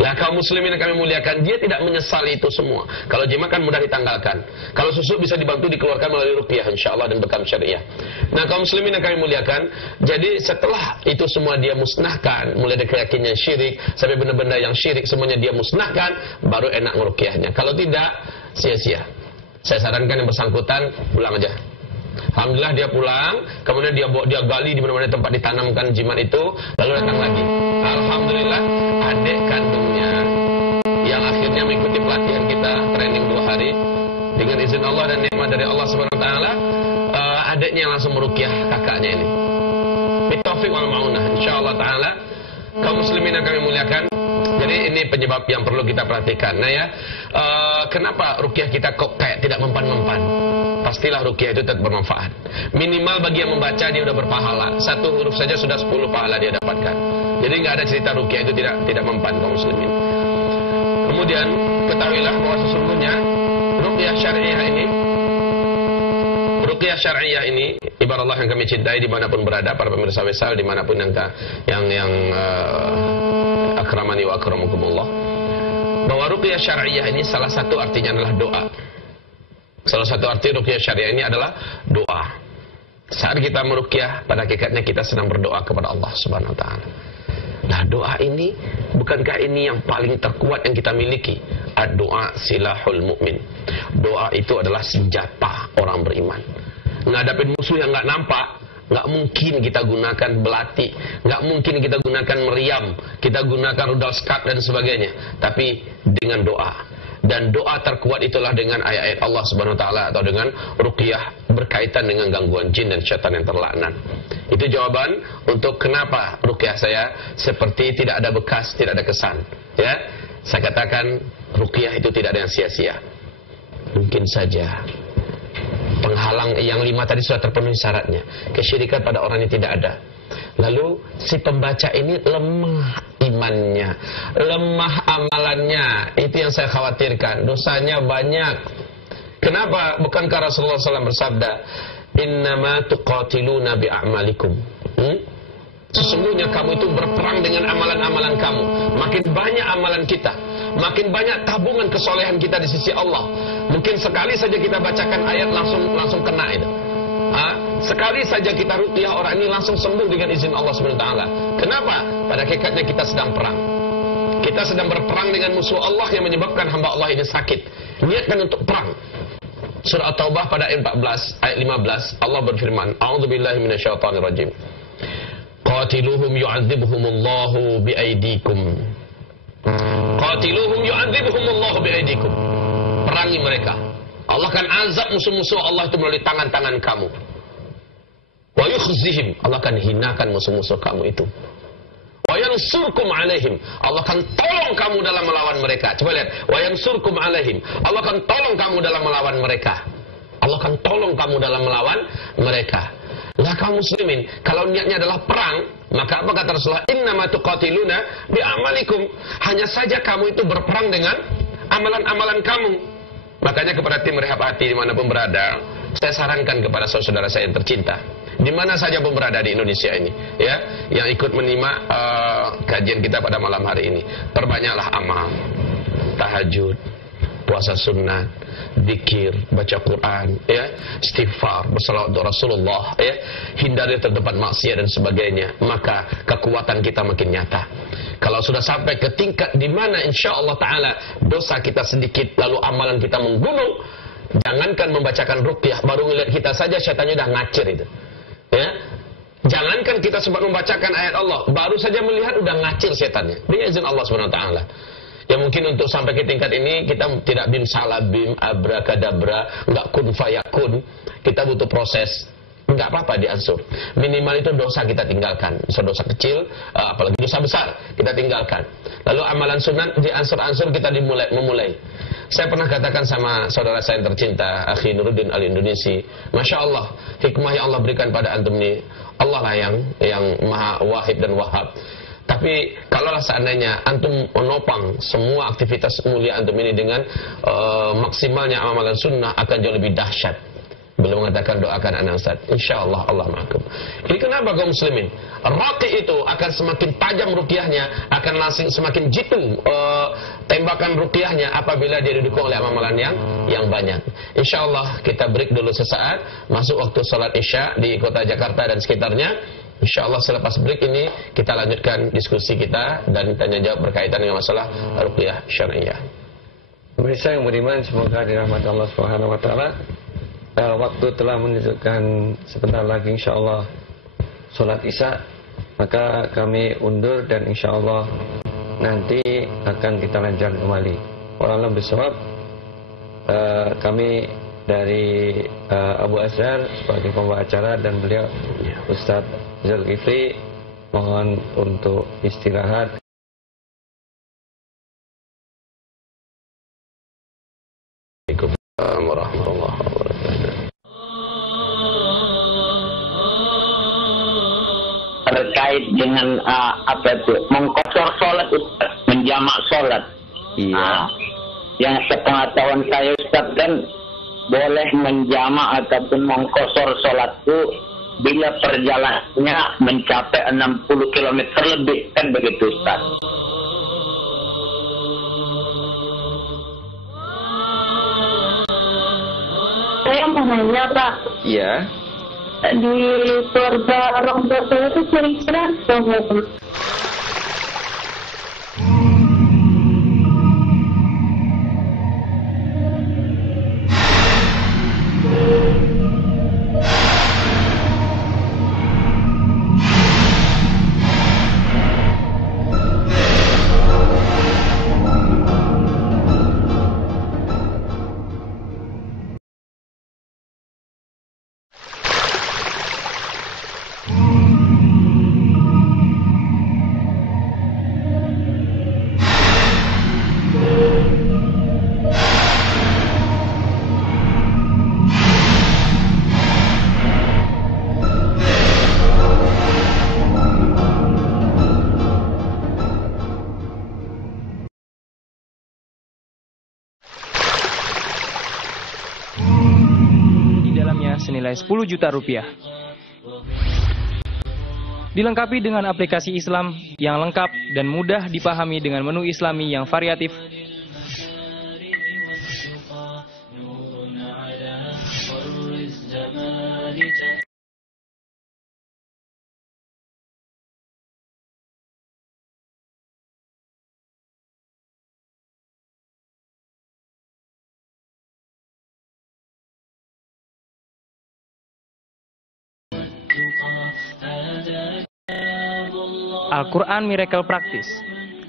Lah, kaum muslimin yang kami muliakan, dia tidak menyesali itu semua. Kalau jimat kan mudah ditanggalkan. Kalau susu bisa dibantu dikeluarkan melalui ruqyah, insyaallah, dan bekam syariah. Nah, kaum muslimin yang kami muliakan, jadi setelah itu semua dia musnahkan, mulai dari keyakinan syirik sampai benda-benda yang syirik semuanya dia musnahkan, baru enak ngeruqyahnya. Kalau tidak, sia-sia. Saya sarankan yang bersangkutan pulang aja. Alhamdulillah dia pulang, kemudian dia gali di mana-mana tempat ditanamkan jimat itu, lalu datang lagi. Alhamdulillah, adik kandungnya yang akhirnya mengikuti pelatihan kita training 2 hari dengan izin Allah dan nikmat dari Allah Subhanahu wa taala, adiknya langsung meruqyah kakaknya ini. Bitaufiq wal maunah insyaallah taala. Kaum muslimin yang kami muliakan, jadi ini penyebab yang perlu kita perhatikan. Nah, ya, kenapa ruqyah kita kok kayak tidak mempan-mempan? Pastilah ruqyah itu tetap bermanfaat. Minimal bagi yang membaca dia sudah berpahala. 1 huruf saja sudah 10 pahala dia dapatkan. Jadi nggak ada cerita ruqyah itu tidak mempan kaum muslimin. Kemudian ketahuilah bahwa sesungguhnya ruqyah syariah ini ibarat Allah yang kami cintai dimanapun berada, para pemirsa Wisal dimanapun yang akramani wa akramukumullah, bahwa ruqyah syariah ini salah satu artinya adalah doa. Salah satu arti ruqyah syariah ini adalah doa. Saat kita meruqyah, pada hakikatnya kita sedang berdoa kepada Allah Subhanahu wa taala. Nah, doa ini, bukankah ini yang paling terkuat yang kita miliki? Ad-doa silahul mu'min. Doa itu adalah senjata orang beriman. Ngadapin musuh yang nggak nampak, nggak mungkin kita gunakan belati, nggak mungkin kita gunakan meriam, kita gunakan rudal skat dan sebagainya. Tapi dengan doa. Dan doa terkuat itulah dengan ayat-ayat Allah Subhanahu wa taala atau dengan ruqyah berkaitan dengan gangguan jin dan syaitan yang terlaknat. Itu jawaban untuk kenapa ruqyah saya seperti tidak ada bekas, tidak ada kesan. Ya, saya katakan ruqyah itu tidak ada yang sia-sia. Mungkin saja penghalang yang 5 tadi sudah terpenuhi syaratnya. Kesyirikan pada orang yang tidak ada. Lalu si pembaca ini lemah imannya, lemah amalannya. Itu yang saya khawatirkan. Dosanya banyak. Kenapa? Bukankah Rasulullah SAW bersabda, "Innama tuqatiluna bi'a'malikum." Sesungguhnya kamu itu berperang dengan amalan-amalan kamu. Makin banyak amalan kita, makin banyak tabungan kesolehan kita di sisi Allah. Mungkin sekali saja kita bacakan ayat langsung kena itu. Sekali saja kita ruqyah orang ini langsung sembuh dengan izin Allah SWT. Kenapa? Pada hakikatnya kita sedang perang. Kita sedang berperang dengan musuh Allah yang menyebabkan hamba Allah ini sakit. Niatkan untuk perang. Surah At-Taubah pada ayat 14, ayat 15 Allah berfirman, "A'udzubillahi minasyaitonirrajim. Qatiluhum yu'adzibhumullahu biaidikum." Qatiluhum yu'adzibhumullahu biaidikum. Perangi mereka. Allah akan azab musuh-musuh Allah itu melalui tangan-tangan kamu. Wa yukhzihim. Allah akan hinakan musuh-musuh kamu itu. Wa yansurkum alaihim. Allah akan tolong kamu dalam melawan mereka. Coba lihat. Wa yansurkum alaihim. Allah akan tolong kamu dalam melawan mereka. Allah akan tolong kamu dalam melawan mereka. Lah kaum muslimin, kalau niatnya adalah perang, maka apa kata Rasulullah? Innama tuqatiluna bi'amalikum. Hanya saja kamu itu berperang dengan amalan-amalan kamu. Makanya kepada tim Rehab Hati dimanapun berada, saya sarankan kepada saudara saya yang tercinta, di mana saja pun berada di Indonesia ini, ya, yang ikut menyimak kajian kita pada malam hari ini, perbanyaklah amal, tahajud, puasa sunnah, zikir, baca Quran, ya, istighfar, bersalawat untuk Rasulullah, ya, hindari terdapat maksiat dan sebagainya, maka kekuatan kita makin nyata. Kalau sudah sampai ke tingkat di mana insya Allah Ta'ala dosa kita sedikit, lalu amalan kita menggunung, jangankan membacakan ruqyah, baru ngeliat kita saja syaitannya udah ngacir itu. Ya, jangankan kita sempat membacakan ayat Allah, baru saja melihat udah ngacir syaitannya. Dengan izin Allah SWT. Ya mungkin untuk sampai ke tingkat ini kita tidak bim salabim, abrakadabra, nggak kun fayakun. Kita butuh proses. Nggak apa-apa diansur. Minimal itu dosa kita tinggalkan. Dosa kecil, apalagi dosa besar kita tinggalkan. Lalu amalan sunat diansur-ansur kita memulai. Saya pernah katakan sama saudara saya yang tercinta, Akhi Nuruddin Al-Indonesi, Masya Allah, hikmah yang Allah berikan pada antum ini, Allah lah yang maha wahid dan wahab. Tapi kalaulah seandainya antum menopang semua aktivitas mulia antum ini dengan maksimalnya amalan sunnah, akan jauh lebih dahsyat. Belum mengatakan doakan anak Ustaz, insyaallah Allah ma'akum. Ini kenapa kaum muslimin? Raqi itu akan semakin tajam ruqyahnya, akan langsung semakin jitu tembakan ruqyahnya apabila dia didukung oleh amalan yang banyak. Insyaallah kita break dulu sesaat, masuk waktu salat Isya di kota Jakarta dan sekitarnya. Insyaallah selepas break ini kita lanjutkan diskusi kita dan tanya jawab berkaitan dengan masalah ruqyah syar'iyyah. Pemirsa yang beriman, semoga dirahmati Allah Subhanahu wa taala. Waktu telah menunjukkan sebentar lagi insyaallah sholat Isya, maka kami undur dan insyaallah nanti akan kita lanjutkan kembali. Wallahu bisawab. Kami dari Abu Azhar sebagai pembawa acara dan beliau Ustaz Zulkifli mohon untuk istirahat. Assalamualaikum warahmatullahi wabarakatuh. Terkait dengan apa itu mengkosor sholat Ustaz, menjamak sholat. Iya. Yang sepengetahuan saya Ustaz kan boleh menjamak ataupun mengkosor sholatku bila perjalanannya mencapai 60 km lebih, kan begitu Ustaz? Saya mau nanya Pak. Iya. Di keluarga orang tua saya itu kira-kira berapa? 10 juta rupiah. Dilengkapi dengan aplikasi Islam yang lengkap dan mudah dipahami dengan menu Islami yang variatif. Al-Quran Miracle Praktis.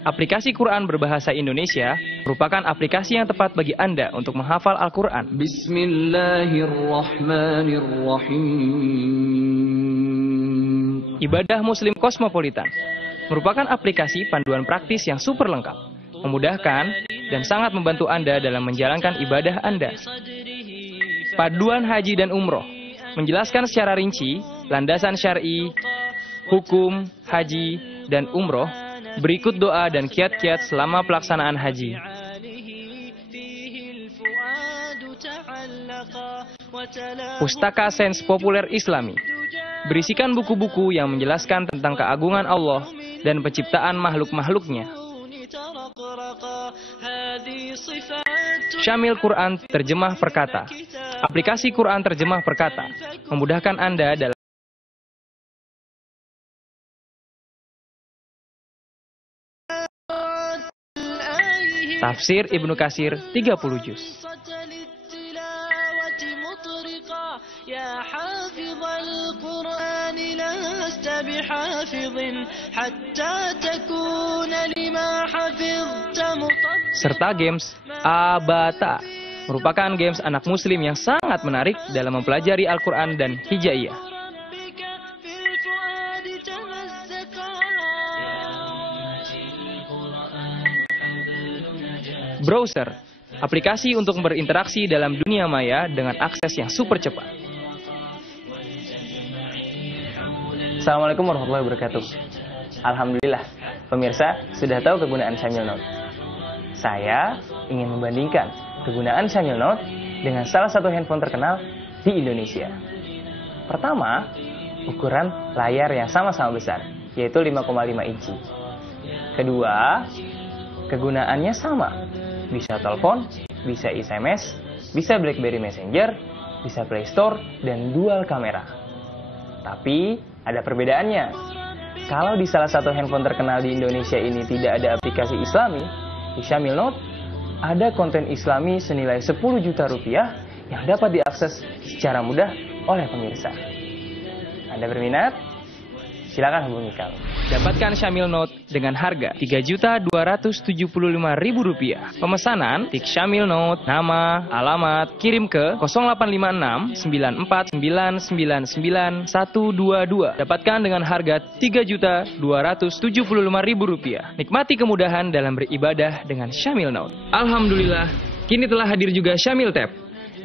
Aplikasi Quran berbahasa Indonesia merupakan aplikasi yang tepat bagi Anda untuk menghafal Al-Quran. Bismillahirrahmanirrahim. Ibadah Muslim Kosmopolitan merupakan aplikasi panduan praktis yang super lengkap, memudahkan, dan sangat membantu Anda dalam menjalankan ibadah Anda. Paduan Haji dan Umroh menjelaskan secara rinci landasan syar'i, hukum, haji, dan umroh, berikut doa dan kiat-kiat selama pelaksanaan haji. Pustaka Sains Populer Islami berisikan buku-buku yang menjelaskan tentang keagungan Allah dan penciptaan makhluk-makhluknya. Syamil Quran Terjemah Perkata. Aplikasi Quran Terjemah Perkata memudahkan Anda dalam Tafsir Ibnu Katsir 30 juz. Serta games Abata merupakan games anak muslim yang sangat menarik dalam mempelajari Al-Quran dan hijaiyah. Browser, aplikasi untuk berinteraksi dalam dunia maya dengan akses yang super cepat. Assalamualaikum warahmatullahi wabarakatuh. Alhamdulillah, pemirsa sudah tahu kegunaan Syamil Note. Saya ingin membandingkan kegunaan Syamil Note dengan salah satu handphone terkenal di Indonesia. Pertama, ukuran layar yang sama-sama besar, yaitu 5,5 inci. Kedua, kegunaannya sama. Bisa telepon, bisa SMS, bisa BlackBerry Messenger, bisa Play Store, dan dual kamera. Tapi, ada perbedaannya. Kalau di salah satu handphone terkenal di Indonesia ini tidak ada aplikasi Islami, di Syamil Note ada konten Islami senilai 10 juta rupiah yang dapat diakses secara mudah oleh pemirsa. Anda berminat? Silakan hubungi kami. Dapatkan Syamil Note dengan harga Rp3.275.000. Pemesanan, tik Syamil Note, nama, alamat, kirim ke 0856 94999122. Dapatkan dengan harga Rp3.275.000. Nikmati kemudahan dalam beribadah dengan Syamil Note. Alhamdulillah, kini telah hadir juga Syamil Tab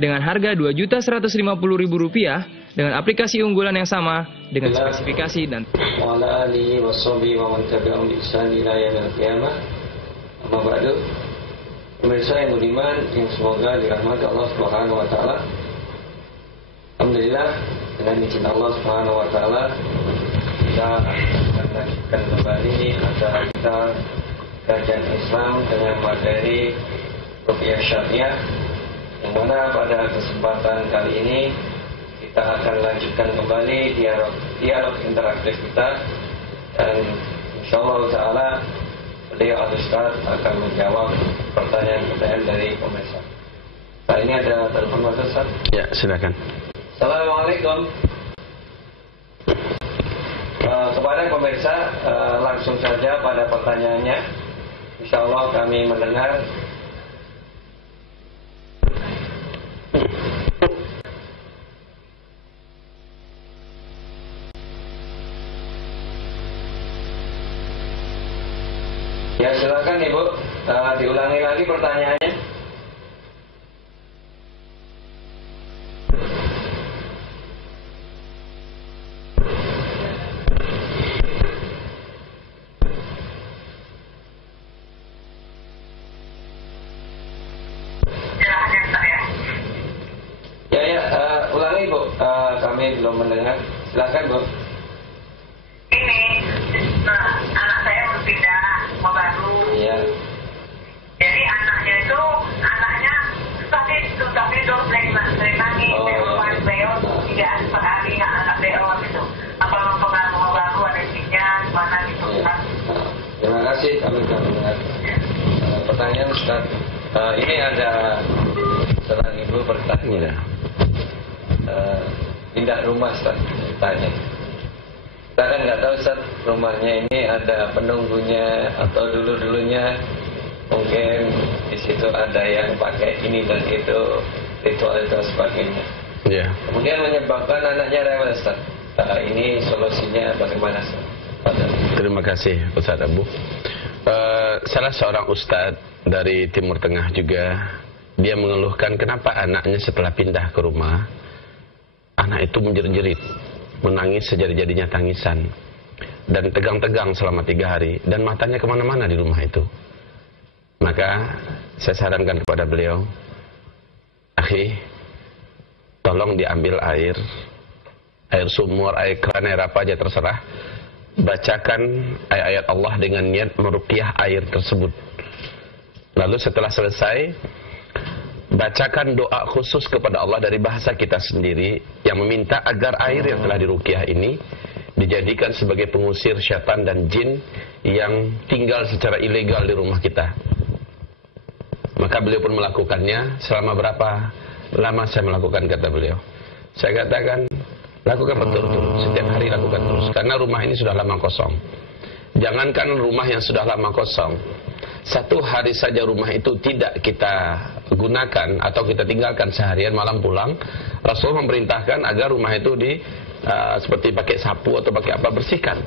dengan harga Rp2.150.000 dengan aplikasi unggulan yang sama dengan spesifikasi dan pemirsa yang budiman yang semoga dirahmati Allah Subhanahu wa taala. Alhamdulillah, dengan izin Allah Subhanahu wa taala kita akan lanjutkan kembali acara kita kajian Islam dengan materi rupiah syariah, yang mana pada kesempatan kali ini kita akan lanjutkan kembali dialog interaktif kita, dan insyaallah taala beliau Al-Ustaz akan menjawab pertanyaan-pertanyaan dari pemirsa. Nah, ini ada telepon Mas Ustaz. Ya, silakan. Assalamualaikum. Kepada pemirsa, langsung saja pada pertanyaannya. Insyaallah kami mendengar. Ya, silakan Ibu, diulangi lagi pertanyaannya. Silakan, Bu. Ini, anak saya berpindah rumah baru. Iya. Jadi anaknya susah tidur, sering nangis, beliau 3 hari per hari nggak angkat beliau gitu. Apa mempengaruhi rumah baru, ada izinnya, gimana gitu kan? Terima kasih, kami mendengar. Pertanyaan Ustaz, ini ada seorang ibu bertanya. Pindah rumah Ustaz, tanya. Kita kan nggak tahu Ustaz, rumahnya ini ada penunggunya atau dulunya mungkin di situ ada yang pakai ini dan itu, ritual dan sebagainya. Ya. Kemudian menyebabkan anaknya rewel Ustaz. Ini solusinya bagaimana Ustaz? Terima kasih Ustaz Abu. Salah seorang ustadz dari Timur Tengah juga, dia mengeluhkan kenapa anaknya setelah pindah ke rumah, anak itu menjerit-jerit, menangis sejadi-jadinya tangisan, dan tegang-tegang selama 3 hari, dan matanya kemana-mana di rumah itu. Maka saya sarankan kepada beliau, akhi, tolong diambil air sumur, air keran, air apa aja terserah, bacakan ayat-ayat Allah dengan niat meruqyah air tersebut. Lalu setelah selesai, bacakan doa khusus kepada Allah dari bahasa kita sendiri yang meminta agar air yang telah diruqyah ini dijadikan sebagai pengusir syaitan dan jin yang tinggal secara ilegal di rumah kita. Maka beliau pun melakukannya. Selama berapa lama saya melakukan, kata beliau? Saya katakan, lakukan berturut-turut, setiap hari lakukan terus. Karena rumah ini sudah lama kosong. Jangankan rumah yang sudah lama kosong, 1 hari saja rumah itu tidak kita gunakan atau kita tinggalkan seharian, malam pulang, Rasul memerintahkan agar rumah itu seperti pakai sapu atau pakai apa, bersihkan,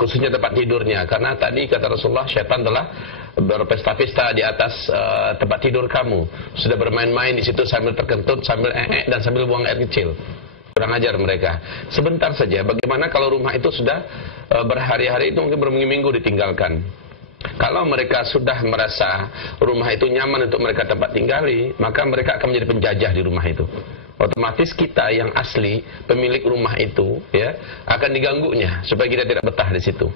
khususnya tempat tidurnya. Karena tadi kata Rasulullah, syaitan telah berpesta-pesta di atas tempat tidur kamu, sudah bermain-main di situ sambil terkentut, sambil dan sambil buang air kecil. Kurang ajar mereka. Sebentar saja. Bagaimana kalau rumah itu sudah berhari-hari, itu mungkin berminggu-minggu ditinggalkan. Kalau mereka sudah merasa rumah itu nyaman untuk mereka tempat tinggali, maka mereka akan menjadi penjajah di rumah itu. Otomatis kita yang asli pemilik rumah itu, ya, akan diganggunya supaya kita tidak betah di situ.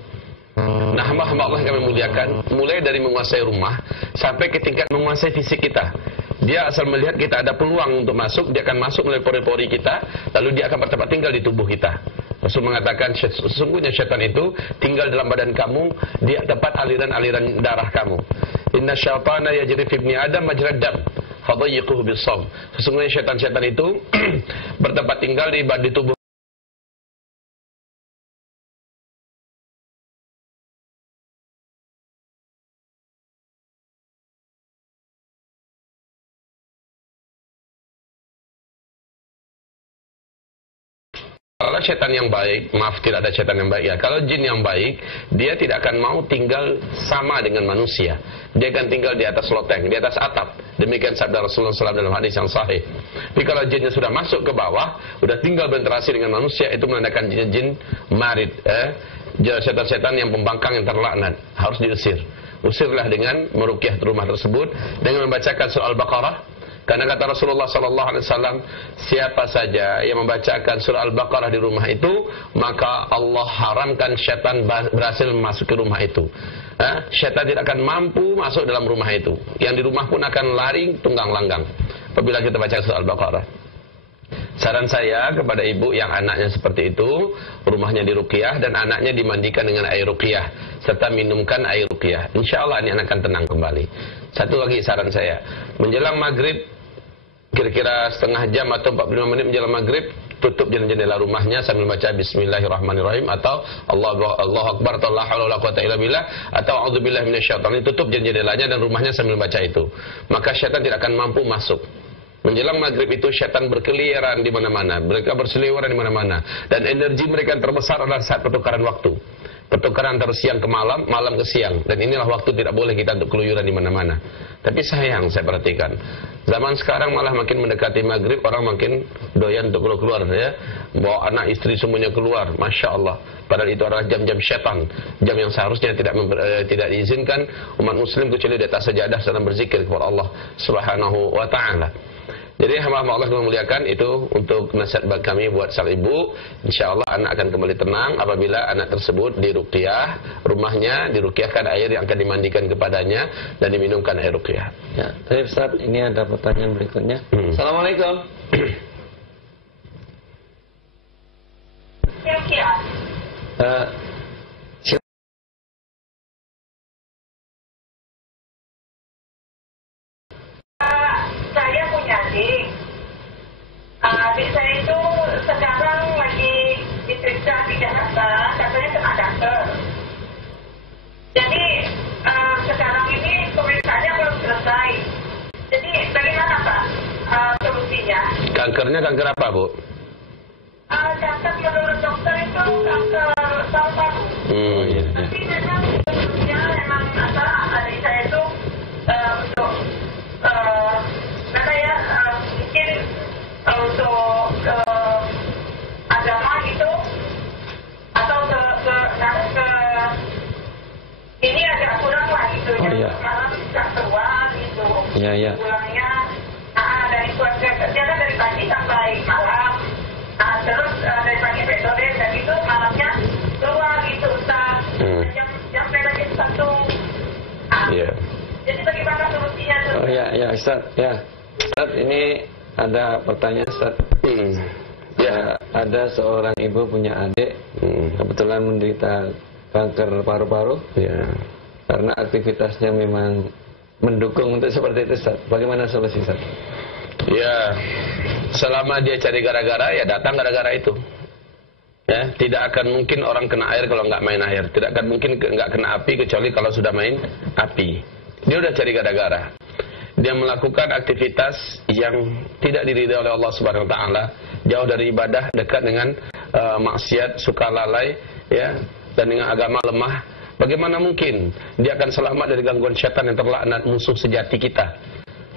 Nah, hamba-hamba Allah yang kami muliakan, mulai dari menguasai rumah sampai ke tingkat menguasai fisik kita. Dia asal melihat kita ada peluang untuk masuk, dia akan masuk melalui pori-pori kita, lalu dia akan bertempat tinggal di tubuh kita. Rasul mengatakan, sesungguhnya syaitan itu tinggal dalam badan kamu, dia tempat aliran-aliran darah kamu. Inna syaitana yajri fi ibni Adam majrad dam, fadayyiquhu bis-shawm. Sesungguhnya syaitan-syaitan itu bertempat tinggal di tubuh. Kalau syaitan yang baik, maaf, tidak ada syaitan yang baik ya. Kalau jin yang baik, dia tidak akan mau tinggal sama dengan manusia. Dia akan tinggal di atas loteng, di atas atap. Demikian sabda Rasulullah SAW dalam hadis yang sahih. Tapi kalau jinnya sudah masuk ke bawah, sudah tinggal berinteraksi dengan manusia, itu menandakan jin marid. Syaitan-syaitan yang pembangkang, yang terlaknat, harus diusir. Usirlah dengan meruqyah rumah tersebut, dengan membacakan surah Al-Baqarah. Karena kata Rasulullah SAW, siapa saja yang membacakan surah Al-Baqarah di rumah itu, maka Allah haramkan syaitan berhasil masuk ke rumah itu. Syaitan tidak akan mampu masuk dalam rumah itu. Yang di rumah pun akan lari tunggang langgang apabila kita baca surah Al-Baqarah. Saran saya kepada ibu yang anaknya seperti itu, rumahnya diruqyah dan anaknya dimandikan dengan air ruqyah serta minumkan air ruqyah. Insya Allah ini anak akan tenang kembali. Satu lagi saran saya, menjelang maghrib, kira-kira setengah jam atau 45 menit menjelang maghrib, tutup jendela rumahnya sambil baca Bismillahirrahmanirrahim atau Allahu Akbar atau la haula wala quwata illa billah atau a'udzubillahi minasyaitonir. Tutup jendelanya dan rumahnya sambil baca itu. Maka syaitan tidak akan mampu masuk. Menjelang maghrib itu syaitan berkeliaran di mana-mana, mereka berseliweran di mana-mana, dan energi mereka yang terbesar adalah saat pertukaran waktu. Pertukaran antara siang ke malam, malam ke siang, dan inilah waktu tidak boleh kita untuk keluyuran di mana-mana. Tapi sayang, saya perhatikan, zaman sekarang malah makin mendekati maghrib, orang makin doyan untuk keluar, ya, bawa anak istri semuanya keluar, masya Allah. Padahal itu adalah jam-jam syaitan, jam yang seharusnya tidak diizinkan umat muslim kecuali di atas sajadah sedang berzikir kepada Allah Subhanahu wa Ta'ala. Jadi hamba Allah yang memuliakan itu untuk nasihat bagi kami buat sang ibu. Insya Allah anak akan kembali tenang apabila anak tersebut diruqyah, rumahnya diruqyahkan air yang akan dimandikan kepadanya dan diminumkan air ruqyah. Ya, tapi Ustaz, ini ada pertanyaan berikutnya. Assalamualaikum. Saya punya adik. Adik saya itu sekarang lagi diperiksa di Jakarta, katanya kena kanker. Jadi sekarang ini pemeriksaannya belum selesai. Jadi bagaimana Pak solusinya? Kankernya kanker apa, Bu? Kanker menurut dokter itu kanker paru-paru. Tapi memang solusinya memang adik saya itu untuk mana ya mungkin untuk agama gitu atau ke ini agak kurang lah gitu malam bisa keluar gitu pulangnya dari keluarga kerja kan dari pagi sampai malam terus dari pagi sampai sore dan itu malamnya keluar gitu Ustaz jam lagi satu jadi bagaimana solusinya tuh? Oh ya Ustaz, Ustaz ini ada pertanyaan Ustaz. Ya, ada seorang ibu punya adik kebetulan menderita kanker paru-paru. Ya. Karena aktivitasnya memang mendukung untuk seperti itu Ustaz. Bagaimana solusi Ustaz? Ya, selama dia cari gara-gara ya datang gara-gara itu. Ya, tidak akan mungkin orang kena air kalau nggak main air. Tidak akan mungkin nggak kena api kecuali kalau sudah main api. Dia udah cari gara-gara. Dia melakukan aktivitas yang tidak diridhai oleh Allah Subhanahu wa taala, jauh dari ibadah, dekat dengan maksiat, suka lalai, ya, dan dengan agama lemah. Bagaimana mungkin dia akan selamat dari gangguan syaitan yang terlaknat, musuh sejati kita?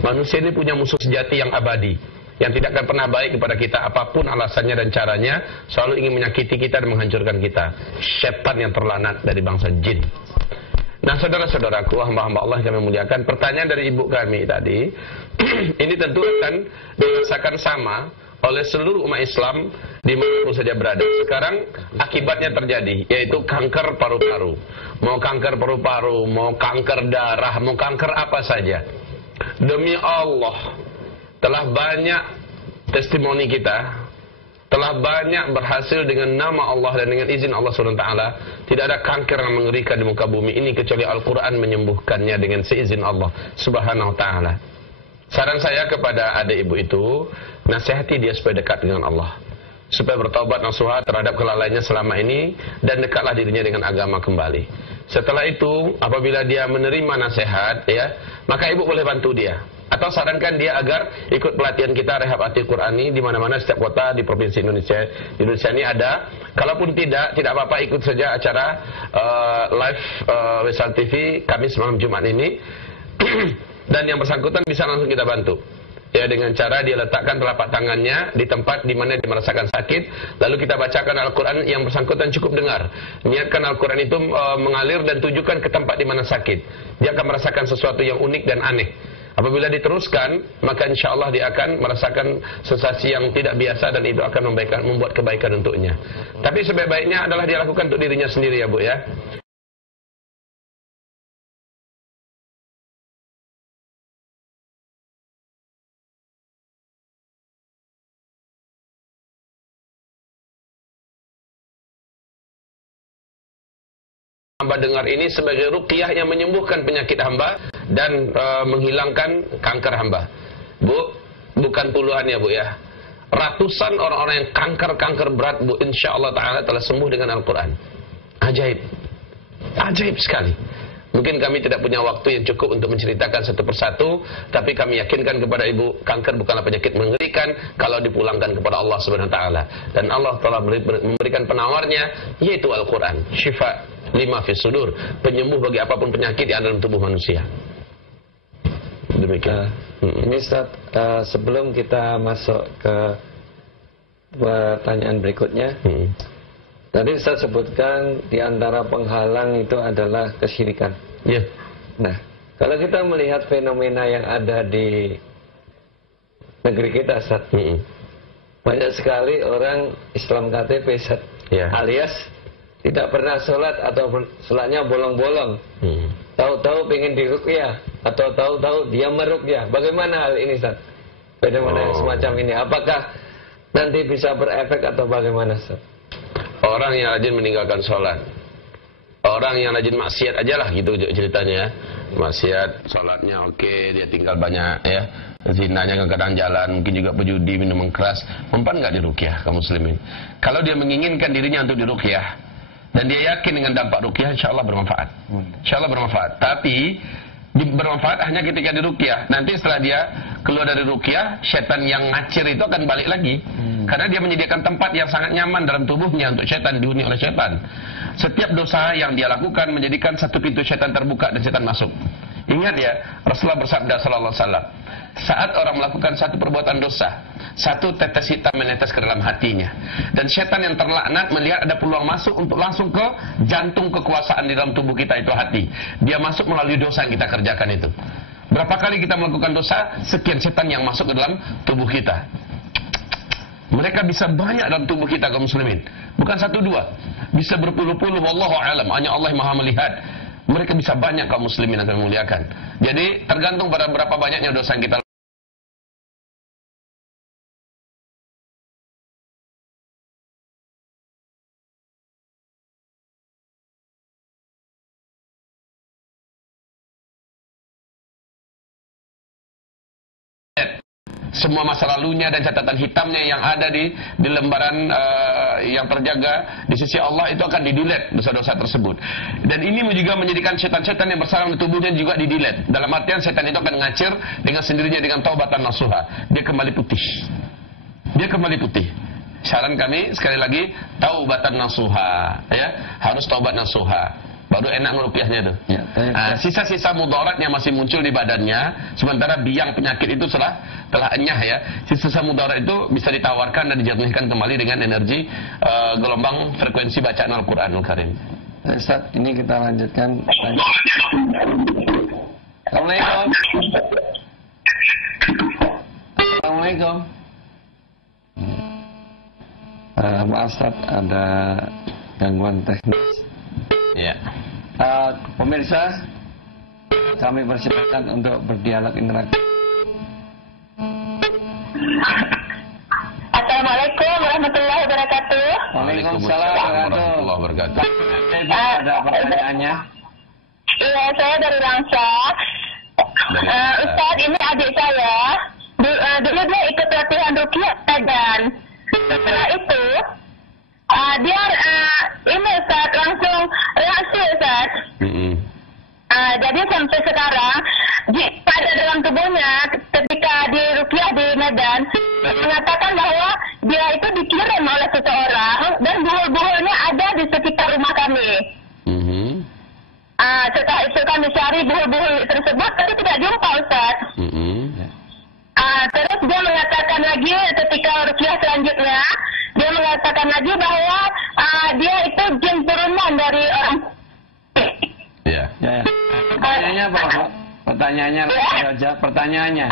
Manusia ini punya musuh sejati yang abadi, yang tidak akan pernah baik kepada kita apapun alasannya dan caranya, selalu ingin menyakiti kita dan menghancurkan kita. Syaitan yang terlaknat dari bangsa jin. Nah, saudara-saudaraku, hamba-hamba Allah yang kami muliakan, pertanyaan dari ibu kami tadi, ini tentu akan dirasakan sama oleh seluruh umat Islam dimanapun saja berada. Sekarang akibatnya terjadi, yaitu kanker paru-paru. Mau kanker paru-paru, mau kanker darah, mau kanker apa saja. Demi Allah, telah banyak testimoni kita, telah banyak berhasil dengan nama Allah dan dengan izin Allah SWT. Tidak ada kanker yang mengerikan di muka bumi ini kecuali Al-Quran menyembuhkannya dengan seizin Allah Subhanahu wa ta'ala. Saran saya kepada adik ibu itu, nasihati dia supaya dekat dengan Allah, supaya bertaubat nasuha terhadap kelalaiannya selama ini, dan dekatlah dirinya dengan agama kembali. Setelah itu, apabila dia menerima nasihat, ya, maka ibu boleh bantu dia. Atau sarankan dia agar ikut pelatihan kita Rehab Hati Qurani di mana-mana setiap kota di provinsi Indonesia. Di Indonesia ini ada. Kalaupun tidak apa-apa, ikut saja acara live Wisal TV Kamis malam Jumat ini. Dan yang bersangkutan bisa langsung kita bantu. Ya, dengan cara dia letakkan telapak tangannya di tempat di mana dia merasakan sakit, lalu kita bacakan Al-Quran yang bersangkutan cukup dengar. Niatkan Al-Quran itu mengalir dan tujukan ke tempat di mana sakit. Dia akan merasakan sesuatu yang unik dan aneh. Apabila diteruskan, maka insya Allah dia akan merasakan sensasi yang tidak biasa dan itu akan membuat kebaikan untuknya. Tapi sebaik-baiknya adalah dia lakukan untuk dirinya sendiri ya Bu ya. Hamba dengar ini sebagai ruqyah yang menyembuhkan penyakit hamba dan menghilangkan kanker hamba. Bu, bukan puluhan ya Bu ya. Ratusan orang-orang yang kanker berat Bu, insya Allah Ta'ala telah sembuh dengan Al-Quran. Ajaib. Ajaib sekali. Mungkin kami tidak punya waktu yang cukup untuk menceritakan satu persatu, tapi kami yakinkan kepada ibu, kanker bukanlah penyakit mengerikan kalau dipulangkan kepada Allah Subhanahu wa taala. Dan Allah telah memberikan penawarnya, yaitu Al-Quran. Syifa lima fis sudur, penyembuh bagi apapun penyakit yang ada dalam tubuh manusia. Demikian. Ini Ustaz, sebelum kita masuk ke pertanyaan berikutnya, tadi Ustaz sebutkan di antara penghalang itu adalah kesyirikan. Ya. Nah, kalau kita melihat fenomena yang ada di negeri kita, Ustaz. Banyak sekali orang Islam KTP, Ustaz. Alias tidak pernah sholat atau sholatnya bolong-bolong. Tahu-tahu pengen diruqyah atau tahu-tahu dia meruqyah. Bagaimana hal ini, Ustaz? Bagaimana semacam ini? Apakah nanti bisa berefek atau bagaimana, Ustaz? Orang yang rajin meninggalkan sholat, orang yang rajin maksiat aja lah gitu ceritanya ya. Maksiat, sholatnya oke, dia tinggal banyak ya, zinanya kadang-kadang jalan, mungkin juga berjudi, minuman keras, mempan nggak diruqyah kaum muslimin. Kalau dia menginginkan dirinya untuk diruqyah dan dia yakin dengan dampak ruqyah, insya Allah bermanfaat. Insya Allah bermanfaat. Tapi bermanfaat hanya ketika diruqyah. Nanti setelah dia keluar dari ruqyah, setan yang ngacir itu akan balik lagi. Karena dia menyediakan tempat yang sangat nyaman dalam tubuhnya untuk setan, dihuni oleh setan. Setiap dosa yang dia lakukan menjadikan satu pintu setan terbuka dan setan masuk. Ingat ya, Rasulullah bersabda sallallahu alaihi wasallam, saat orang melakukan satu perbuatan dosa, satu tetes hitam menetes ke dalam hatinya, dan setan yang terlaknat melihat ada peluang masuk untuk langsung ke jantung kekuasaan di dalam tubuh kita, itu hati. Dia masuk melalui dosa yang kita kerjakan itu. Berapa kali kita melakukan dosa, sekian setan yang masuk ke dalam tubuh kita. Mereka bisa banyak dalam tubuh kita kaum muslimin. Bukan satu dua, bisa berpuluh-puluh. Wallahu a'lam, hanya Allah yang maha melihat. Mereka bisa banyak kaum muslimin akan memuliakan. Jadi tergantung pada berapa banyaknya dosa yang kita semua masa lalunya dan catatan hitamnya yang ada di lembaran yang terjaga di sisi Allah itu akan di-delete dosa-dosa tersebut. Dan ini juga menjadikan setan-setan yang bersarang di tubuhnya juga di-delete. Dalam artian setan itu akan ngacir dengan sendirinya dengan taubatan nasuha. Dia kembali putih. Dia kembali putih. Saran kami sekali lagi taubatan nasuha, ya, harus taubat nasuha. Baru enak ngerupiahnya tuh. Sisa-sisa mudaratnya masih muncul di badannya, sementara biang penyakit itu telah enyah ya. Sisa-sisa mudarat itu bisa ditawarkan dan dijernihkan kembali dengan energi gelombang frekuensi bacaan Al-Quranul Karim. Ustaz, ini kita lanjutkan. Assalamualaikum. Assalamualaikum. Maaf Ustaz, ada gangguan teknis. Ya. Pemirsa, kami persilakan untuk berdialog interaktif. Assalamualaikum warahmatullahi wabarakatuh. Waalaikumsalam warahmatullahi wabarakatuh. Ada pertanyaannya? Iya, saya dari Rangsa. Ustaz, ini adik saya. Dulu dia ikut latihan ruqyah dan setelah itu dia ini Ustaz langsung reaksi Ustaz. Jadi sampai sekarang pada dalam tubuhnya ketika di ruqyah di Medan mengatakan bahwa dia itu dikirim oleh seseorang dan buhul-buhulnya ada di sekitar rumah kami. Setelah itu kami cari buhul-buhul tersebut tapi tidak jumpa Ustaz. Terus dia mengatakan lagi ketika ruqyah selanjutnya, dia mengatakan lagi bahwa dia itu jin turunan dari orang. Ya. Pertanyaannya apa, Pak? Pertanyaannya saja. Pertanyaannya.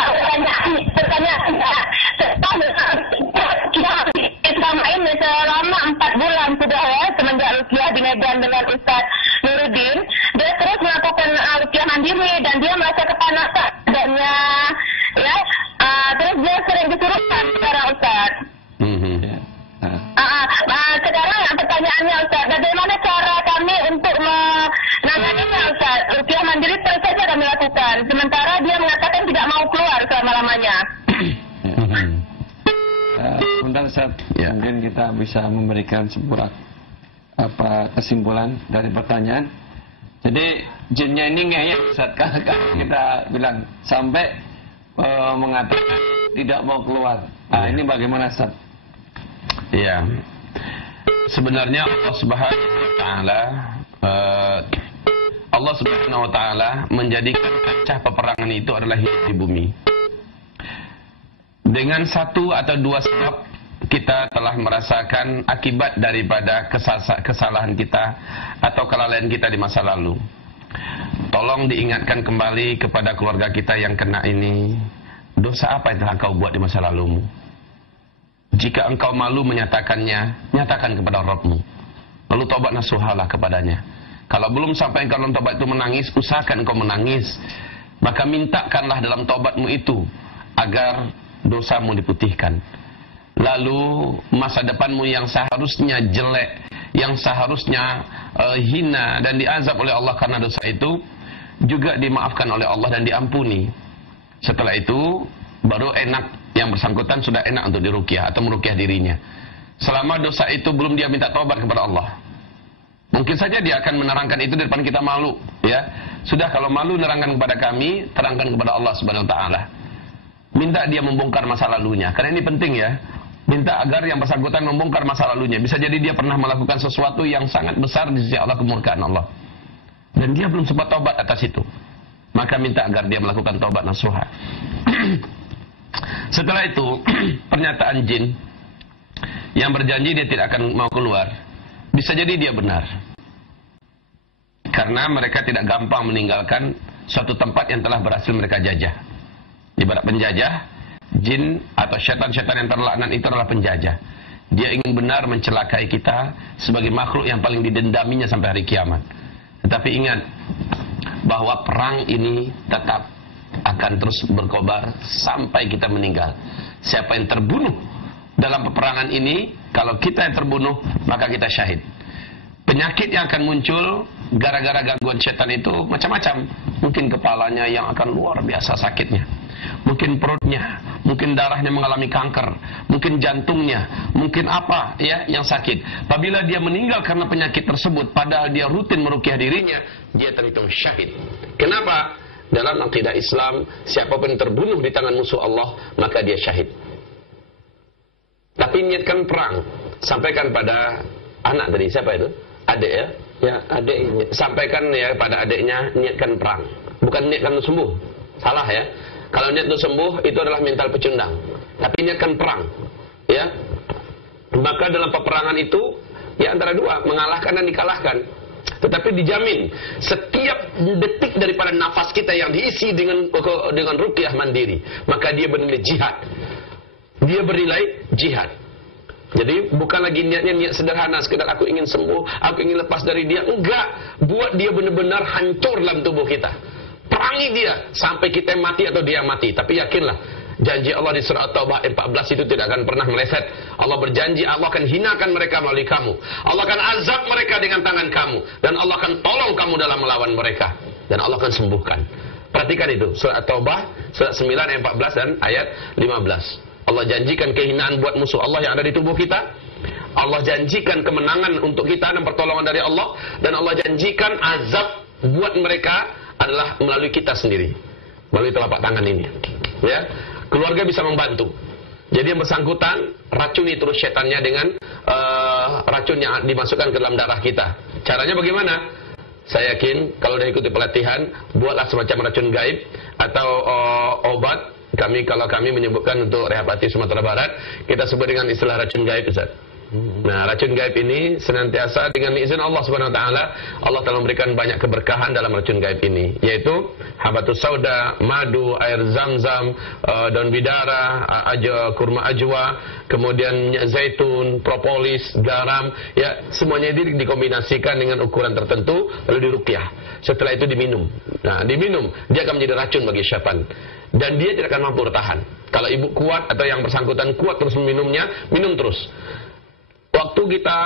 Selama ini selama 4 bulan sudah ya semenjak ruqyah di Medan dengan Ustaz Nuruddin, dia terus melakukan ruqyah mandiri dan dia merasa kepanasan badannya, ya. Terus dia sering disuruhkan secara Ustaz. Sekarang pertanyaannya Ustaz, bagaimana cara kami untuk menanganinya Ustaz? Ruqyah mandiri terus saja kami lakukan, sementara dia mengatakan tidak mau keluar selama-lamanya. Sebentar Ustaz, mungkin kita bisa memberikan sebuah kesimpulan dari pertanyaan. Jadi jinnya ini ngeyel Ustaz, kalau kita bilang sampai mengatakan tidak mau keluar. Ini bagaimana Ustaz? Iya. Sebenarnya Allah Subhanahu wa taala menjadikan kancah peperangan itu adalah hidup di bumi. Dengan satu atau dua sebab kita telah merasakan akibat daripada kesalahan kita atau kelalaian kita di masa lalu. Tolong diingatkan kembali kepada keluarga kita yang kena ini. dosa apa yang telah engkau buat di masa lalumu. Jika engkau malu menyatakannya, nyatakan kepada Rabbmu. Lalu taubat nasuhalah kepadanya. Kalau belum sampai engkau dalam taubat itu menangis, usahakan engkau menangis. Maka mintakanlah dalam taubatmu itu agar dosamu diputihkan. Lalu masa depanmu yang seharusnya jelek, yang seharusnya hina dan diazab oleh Allah karena dosa itu, juga dimaafkan oleh Allah dan diampuni. Setelah itu baru enak, yang bersangkutan sudah enak untuk diruqyah atau meruqyah dirinya. Selama dosa itu belum dia minta taubat kepada Allah. Mungkin saja dia akan menerangkan itu di depan kita malu, ya. Sudah, kalau malu nerangkan kepada kami, terangkan kepada Allah Subhanahu wa taala. Minta dia membongkar masa lalunya. Karena ini penting, ya. Minta agar yang bersangkutan membongkar masa lalunya. Bisa jadi dia pernah melakukan sesuatu yang sangat besar di sisi Allah, kemurkaan Allah. Dan dia belum sempat taubat atas itu. Maka minta agar dia melakukan taubat nasuha. Setelah itu, pernyataan jin yang berjanji dia tidak akan mau keluar, bisa jadi dia benar. Karena mereka tidak gampang meninggalkan suatu tempat yang telah berhasil mereka jajah. Ibarat penjajah, jin atau syaitan-syaitan yang terlaknat itu adalah penjajah. Dia ingin benar mencelakai kita sebagai makhluk yang paling didendaminya sampai hari kiamat. Tetapi ingat bahwa perang ini tetap akan terus berkobar sampai kita meninggal. Siapa yang terbunuh dalam peperangan ini, kalau kita yang terbunuh, maka kita syahid. Penyakit yang akan muncul gara-gara gangguan setan itu macam-macam. Mungkin kepalanya yang akan luar biasa sakitnya, mungkin perutnya, mungkin darahnya mengalami kanker, mungkin jantungnya, mungkin apa ya yang sakit. Apabila dia meninggal karena penyakit tersebut, padahal dia rutin meruqyah dirinya, dia terhitung syahid. Kenapa? Dalam akidah Islam, siapapun terbunuh di tangan musuh Allah, maka dia syahid. Tapi niatkan perang, sampaikan pada anak tadi, siapa itu? Adik, ya? Ya, adik ini. Sampaikan ya pada adiknya, niatkan perang, bukan niatkan untuk sembuh. Salah, ya. Kalau niat untuk sembuh itu adalah mental pecundang. Tapi niatkan perang, ya. Maka dalam peperangan itu, ya antara dua, mengalahkan dan dikalahkan. Tetapi dijamin setiap detik daripada nafas kita yang diisi dengan ruqyah mandiri, maka dia bernilai jihad. Dia bernilai jihad. Jadi bukan lagi niatnya niat sederhana, sekedar aku ingin sembuh, aku ingin lepas dari dia. Enggak, buat dia benar-benar hancur dalam tubuh kita. Perangi dia sampai kita mati atau dia mati. Tapi yakinlah, janji Allah di surah At-Taubah 14 itu tidak akan pernah meleset. Allah berjanji Allah akan hinakan mereka melalui kamu. Allah akan azab mereka dengan tangan kamu. Dan Allah akan tolong kamu dalam melawan mereka. Dan Allah akan sembuhkan. Perhatikan itu. Surah At-Taubah, surah 9 ayat 14 dan ayat 15. Allah janjikan kehinaan buat musuh Allah yang ada di tubuh kita. Allah janjikan kemenangan untuk kita dan pertolongan dari Allah. Dan Allah janjikan azab buat mereka adalah melalui kita sendiri. Melalui telapak tangan ini. Ya. Keluarga bisa membantu. Jadi yang bersangkutan racuni terus setannya dengan racun yang dimasukkan ke dalam darah kita. Caranya bagaimana? Saya yakin kalau sudah ikuti pelatihan, buatlah semacam racun gaib atau obat. Kalau kami menyebutkan untuk rehabilitasi Sumatera Barat, kita sebut dengan istilah racun gaib, Ustaz. Nah, racun gaib ini senantiasa dengan izin Allah Subhanahu wa taala, Allah telah memberikan banyak keberkahan dalam racun gaib ini, yaitu habatus sauda, madu, air zam-zam, daun bidara, kurma ajwa, kemudian minyak zaitun, propolis, garam, ya, semuanya ini dikombinasikan dengan ukuran tertentu lalu diruqyah. Setelah itu diminum. Nah, diminum, dia akan menjadi racun bagi syaitan. Dan dia tidak akan mampu bertahan. Kalau ibu kuat atau yang bersangkutan kuat terus meminumnya, minum terus. Waktu kita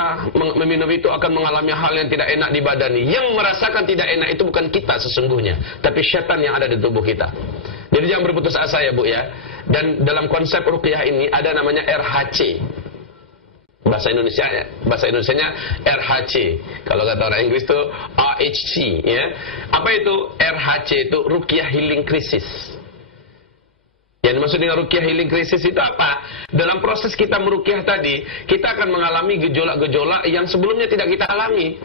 meminum itu akan mengalami hal yang tidak enak di badan. Yang merasakan tidak enak itu bukan kita sesungguhnya, tapi syaitan yang ada di tubuh kita. Jadi jangan berputus asa ya Bu ya. Dan dalam konsep ruqyah ini ada namanya RHC. Bahasa Indonesianya RHC. Kalau kata orang Inggris itu RHC ya. Apa itu RHC? Itu ruqyah healing crisis. Yang dimaksud dengan ruqyah healing crisis itu apa? Dalam proses kita meruqyah tadi, kita akan mengalami gejolak-gejolak yang sebelumnya tidak kita alami.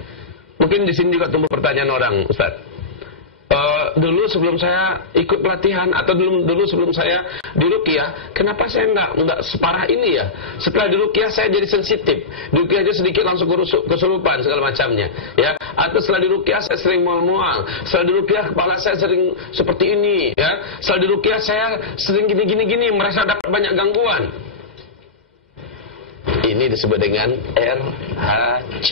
Mungkin di sini juga tumbuh pertanyaan orang, Ustaz. dulu sebelum saya ikut pelatihan atau dulu sebelum saya diruqyah, kenapa saya nggak separah ini ya? Setelah diruqyah saya jadi sensitif, diruqyah aja sedikit langsung kesurupan segala macamnya, ya. Atau setelah diruqyah saya sering mual-mual, setelah diruqyah kepala saya sering seperti ini, ya. Setelah diruqyah saya sering gini, merasa dapat banyak gangguan. Ini disebut dengan RHC,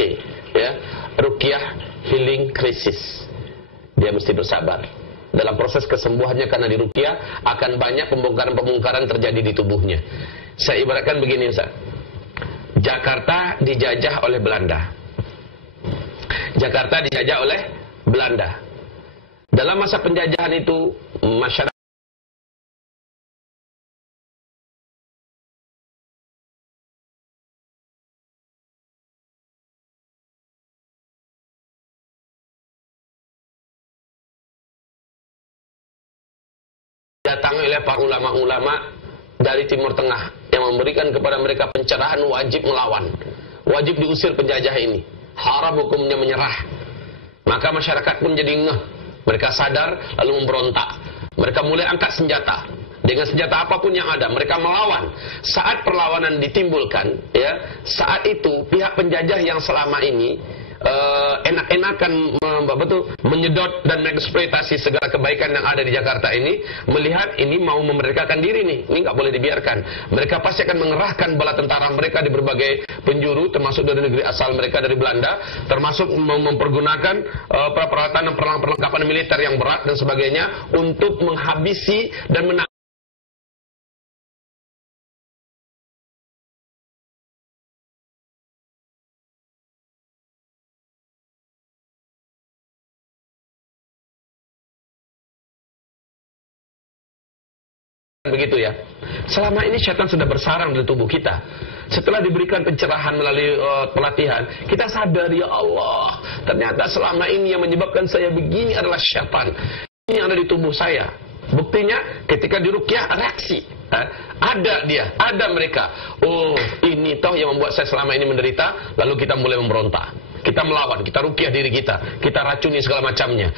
ya, Ruqyah Healing Crisis. Dia mesti bersabar. Dalam proses kesembuhannya karena diruqyah akan banyak pembongkaran-pembongkaran terjadi di tubuhnya. Saya ibaratkan begini, Ustaz. Jakarta dijajah oleh Belanda. Jakarta dijajah oleh Belanda. Dalam masa penjajahan itu masyarakat datangi oleh para ulama-ulama dari Timur Tengah yang memberikan kepada mereka pencerahan wajib melawan, wajib diusir penjajah ini, haram hukumnya menyerah. Maka masyarakat pun jadi ngeh, mereka sadar lalu memberontak, mereka mulai angkat senjata dengan senjata apapun yang ada, mereka melawan. Saat perlawanan ditimbulkan, ya, saat itu pihak penjajah yang selama ini enak-enakan menyedot dan mengeksploitasi segala kebaikan yang ada di Jakarta ini, melihat ini mau memerdekakan diri nih, ini nggak boleh dibiarkan. Mereka pasti akan mengerahkan bala tentara mereka di berbagai penjuru, termasuk dari negeri asal mereka dari Belanda, termasuk mempergunakan peralatan dan perlengkapan militer yang berat dan sebagainya untuk menghabisi dan begitu ya. Selama ini syaitan sudah bersarang di tubuh kita. Setelah diberikan pencerahan melalui pelatihan, kita sadar, ya Allah, ternyata selama ini yang menyebabkan saya begini adalah syaitan. Ini yang ada di tubuh saya. Buktinya ketika diruqyah reaksi. Ada dia, ada mereka. Oh, ini toh yang membuat saya selama ini menderita. Lalu kita mulai memberontak. Kita melawan, kita ruqyah diri kita racuni segala macamnya.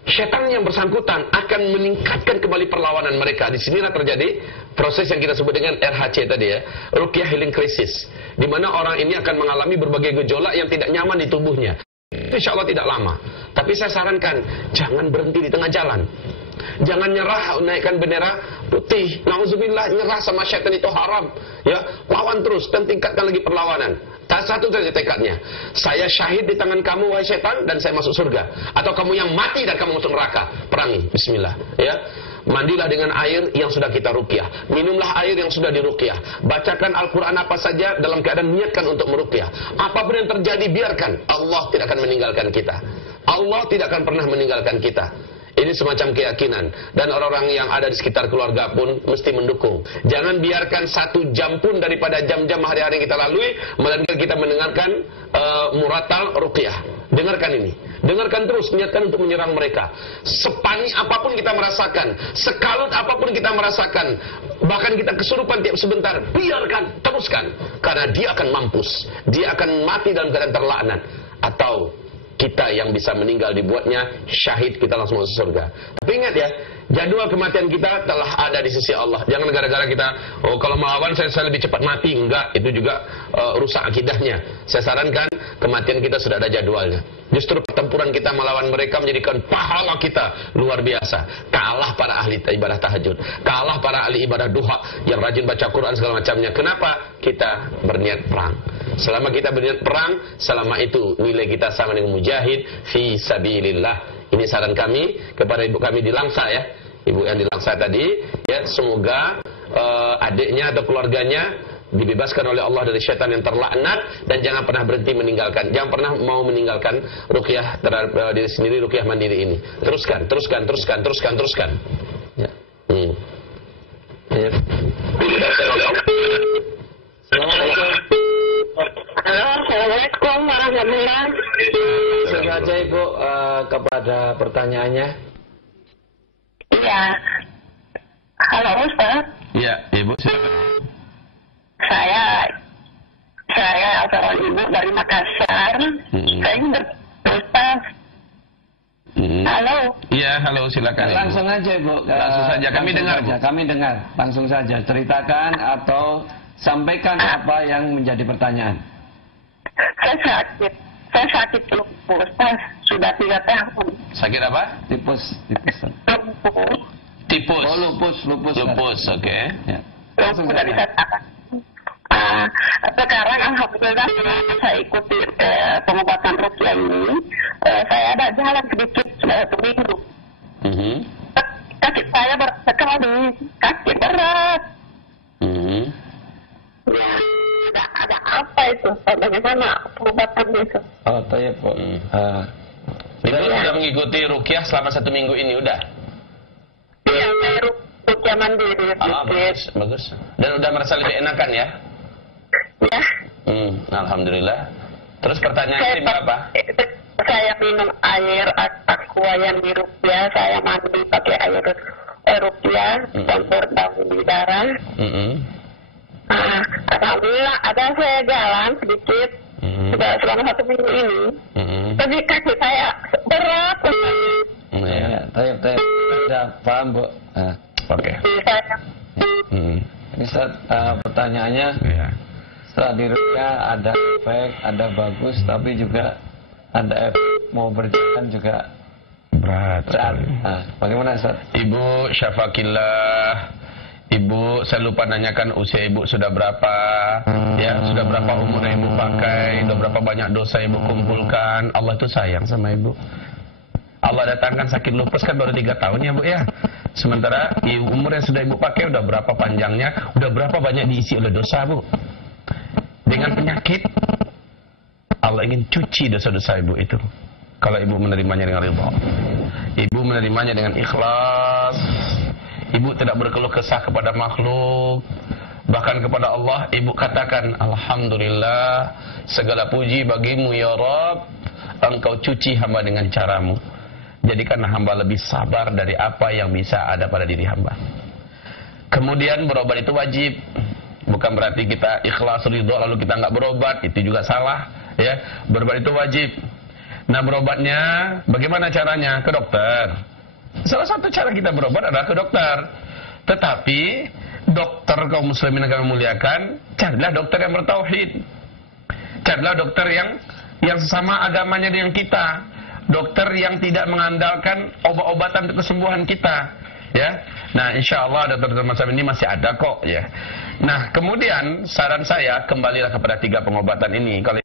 Syaitan yang bersangkutan akan meningkatkan kembali perlawanan mereka. Di sinilah terjadi proses yang kita sebut dengan RHC tadi, ya, Ruqyah Healing Crisis, di mana orang ini akan mengalami berbagai gejolak yang tidak nyaman di tubuhnya. Insya Allah tidak lama. Tapi saya sarankan, jangan berhenti di tengah jalan. Jangan nyerah naikkan bendera putih. Nauzubillah, nyerah sama syaitan itu haram. Ya, lawan terus dan tingkatkan lagi perlawanan. Satu saja tekadnya. Saya syahid di tangan kamu, wahai setan, dan saya masuk surga. Atau kamu yang mati dan kamu masuk neraka. Perangi. Bismillah. Ya. Mandilah dengan air yang sudah kita ruqyah. Minumlah air yang sudah diruqyah. Bacakan Al-Quran apa saja dalam keadaan niatkan untuk meruqyah. Apapun yang terjadi, biarkan. Allah tidak akan meninggalkan kita. Allah tidak akan pernah meninggalkan kita. Ini semacam keyakinan. Dan orang-orang yang ada di sekitar keluarga pun mesti mendukung. Jangan biarkan 1 jam pun daripada jam-jam hari-hari yang kita lalui, melainkan kita mendengarkan muratal ruqyah. Dengarkan ini. Dengarkan terus, niatkan untuk menyerang mereka. Sepanik apapun kita merasakan, sekalut apapun kita merasakan, bahkan kita kesurupan tiap sebentar, biarkan, teruskan. Karena dia akan mampus. Dia akan mati dalam keadaan terlaknat. Atau kita yang bisa meninggal dibuatnya syahid, kita langsung masuk surga. Tapi ingat ya, jadwal kematian kita telah ada di sisi Allah. Jangan gara-gara kita, oh kalau melawan saya lebih cepat mati. Enggak, itu juga rusak akidahnya. Saya sarankan, kematian kita sudah ada jadwalnya. Justru pertempuran kita melawan mereka menjadikan pahala kita luar biasa. Kalah para ahli ibadah tahajud, kalah para ahli ibadah duha yang rajin baca Quran segala macamnya. Kenapa? Kita berniat perang. Selama kita berniat perang, selama itu nilai kita sama dengan mujahid fi sabilillah. Ini saran kami kepada ibu kami di Langsa, ya, ibu yang di Langsa tadi, ya, semoga adiknya atau keluarganya dibebaskan oleh Allah dari syaitan yang terlaknat, dan jangan pernah berhenti meninggalkan, jangan pernah mau meninggalkan ruqyah terhadap diri sendiri, ruqyah mandiri ini. Teruskan. Ya. Ya. Assalamualaikum. Halo, Assalamualaikum warahmatullahi wabarakatuh. Langsung saja Ibu kepada pertanyaannya. Iya. Halo Ustaz. Iya, Ibu silakan. Saya seorang ibu dari Makassar. Saya ingin bertanya, Halo. Iya, halo, silakan Ibu. Langsung aja Ibu. Langsung saja, kami dengar, Bu. Kami dengar. Langsung saja ceritakan atau sampaikan apa yang menjadi pertanyaan. Saya sakit lupus. Sudah 3 tahun. Sakit apa? Tipus. Lupus. Tipus. Oh, lupus. Lupus, oke. Ya. Lupus dari katakan. Sekarang alhamdulillah saya ikuti pengobatan rukyah ini. Saya ada jalan sedikit sudah 1 minggu. Kaki saya berat sekali, kaki berat. Ada apa itu? Bagaimana pengobatannya itu? Oh, tanya Bu. Ibu sudah mengikuti rukyah selama 1 minggu ini, udah? Iya, saya rukyah mandiri. Bagus. Dan udah merasa lebih enakan ya? Ya. Alhamdulillah. Terus pertanyaannya apa? Saya minum air aqua yang di rukyah, saya mandi pakai air rukyah, campur daun bidara. Alhamdulillah, ada saya jalan sedikit, sudah selama 1 minggu ini. Tapi kaki saya berat. Ya, tanya. Sudah paham Bu. Oke. Saya. Ini pertanyaannya. Iya. Setelah dirukyah ada efek, ada bagus, tapi juga ada efek mau berjalan juga berat. Bagaimana Ustaz? Ibu Syafaqillah, Ibu, saya lupa nanyakan usia Ibu sudah berapa, ya, sudah berapa umur yang Ibu pakai, sudah berapa banyak dosa Ibu kumpulkan. Allah itu sayang sama Ibu. Allah datangkan sakit lupus kan baru 3 tahun ya Bu ya. Sementara umur yang sudah Ibu pakai udah berapa panjangnya, udah berapa banyak diisi oleh dosa Bu. Dengan penyakit, Allah ingin cuci dosa-dosa Ibu itu. Kalau Ibu menerimanya dengan ridha, Ibu menerimanya dengan ikhlas, Ibu tidak berkeluh kesah kepada makhluk, bahkan kepada Allah Ibu katakan, Alhamdulillah, segala puji bagimu ya Rabb, Engkau cuci hamba dengan caramu. Jadikanlah hamba lebih sabar dari apa yang bisa ada pada diri hamba. Kemudian berobat itu wajib. Bukan berarti kita ikhlas ridho lalu kita nggak berobat, itu juga salah ya. Berobat itu wajib. Nah, berobatnya bagaimana caranya? Ke dokter. Salah satu cara kita berobat adalah ke dokter. Tetapi dokter kaum muslimin yang kami muliakan, carilah dokter yang bertauhid. Carilah dokter yang sesama agamanya dengan kita. Dokter yang tidak mengandalkan obat-obatan untuk kesembuhan kita. Ya, nah insya Allah dokter macam ini masih ada kok ya. Nah kemudian saran saya kembalilah kepada 3 pengobatan ini. Kalau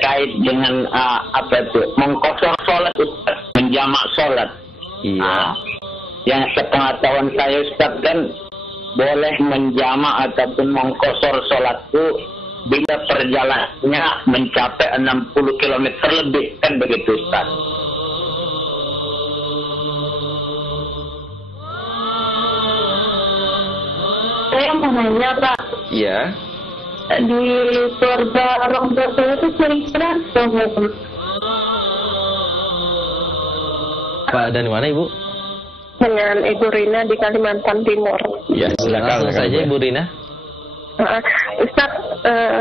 terkait dengan mengkosor sholat Ustaz, menjamak sholat. Iya. Yang sepengetahuan saya Ustaz kan boleh menjamak ataupun mengkosor sholatku bila perjalanannya mencapai 60 km lebih, kan begitu Ustaz? Saya mau nanya Pak, Iya. di keluarga orang tua saya itu kira-kira Pak, dari mana Ibu? dengan Ibu Rina di Kalimantan Timur. Ya, silakan Langsung saja Ibu Rina. Ustaz,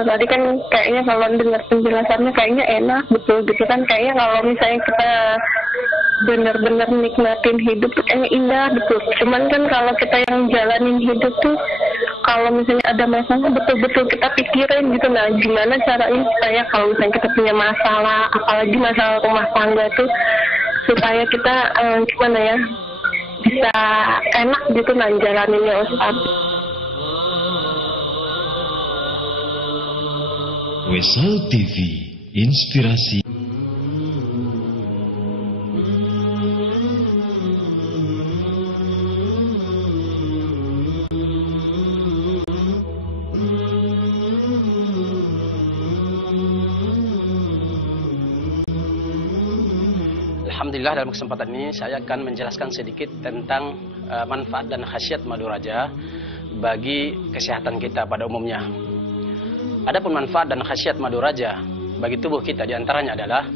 tadi kan kayaknya kalau dengar penjelasannya kayaknya enak betul gitu kan, kayaknya kalau misalnya kita benar-benar nikmatin hidup tuh kayaknya indah betul. Cuman kan kalau kita yang jalanin hidup tuh kalau misalnya ada masalah betul-betul kita pikirin gitu. Nah, gimana caranya supaya kalau misalnya kita punya masalah, apalagi masalah rumah tangga tuh, supaya kita gimana ya, bisa enak gitu nah jalaninnya Ustaz. Wesal TV, inspirasi. Alhamdulillah, dalam kesempatan ini saya akan menjelaskan sedikit tentang manfaat dan khasiat madu raja bagi kesehatan kita pada umumnya. Adapun manfaat dan khasiat madu raja bagi tubuh kita diantaranya adalah,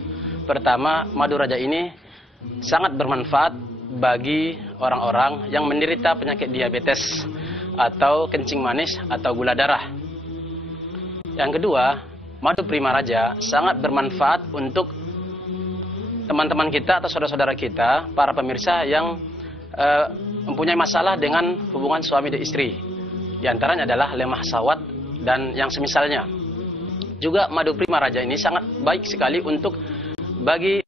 pertama, madu raja ini sangat bermanfaat bagi orang-orang yang menderita penyakit diabetes atau kencing manis atau gula darah. Yang kedua, madu prima raja sangat bermanfaat untuk teman-teman kita atau saudara-saudara kita, para pemirsa yang mempunyai masalah dengan hubungan suami dan istri. Di antaranya adalah lemah syahwat dan yang semisalnya. Juga madu prima raja ini sangat baik sekali untuk bagi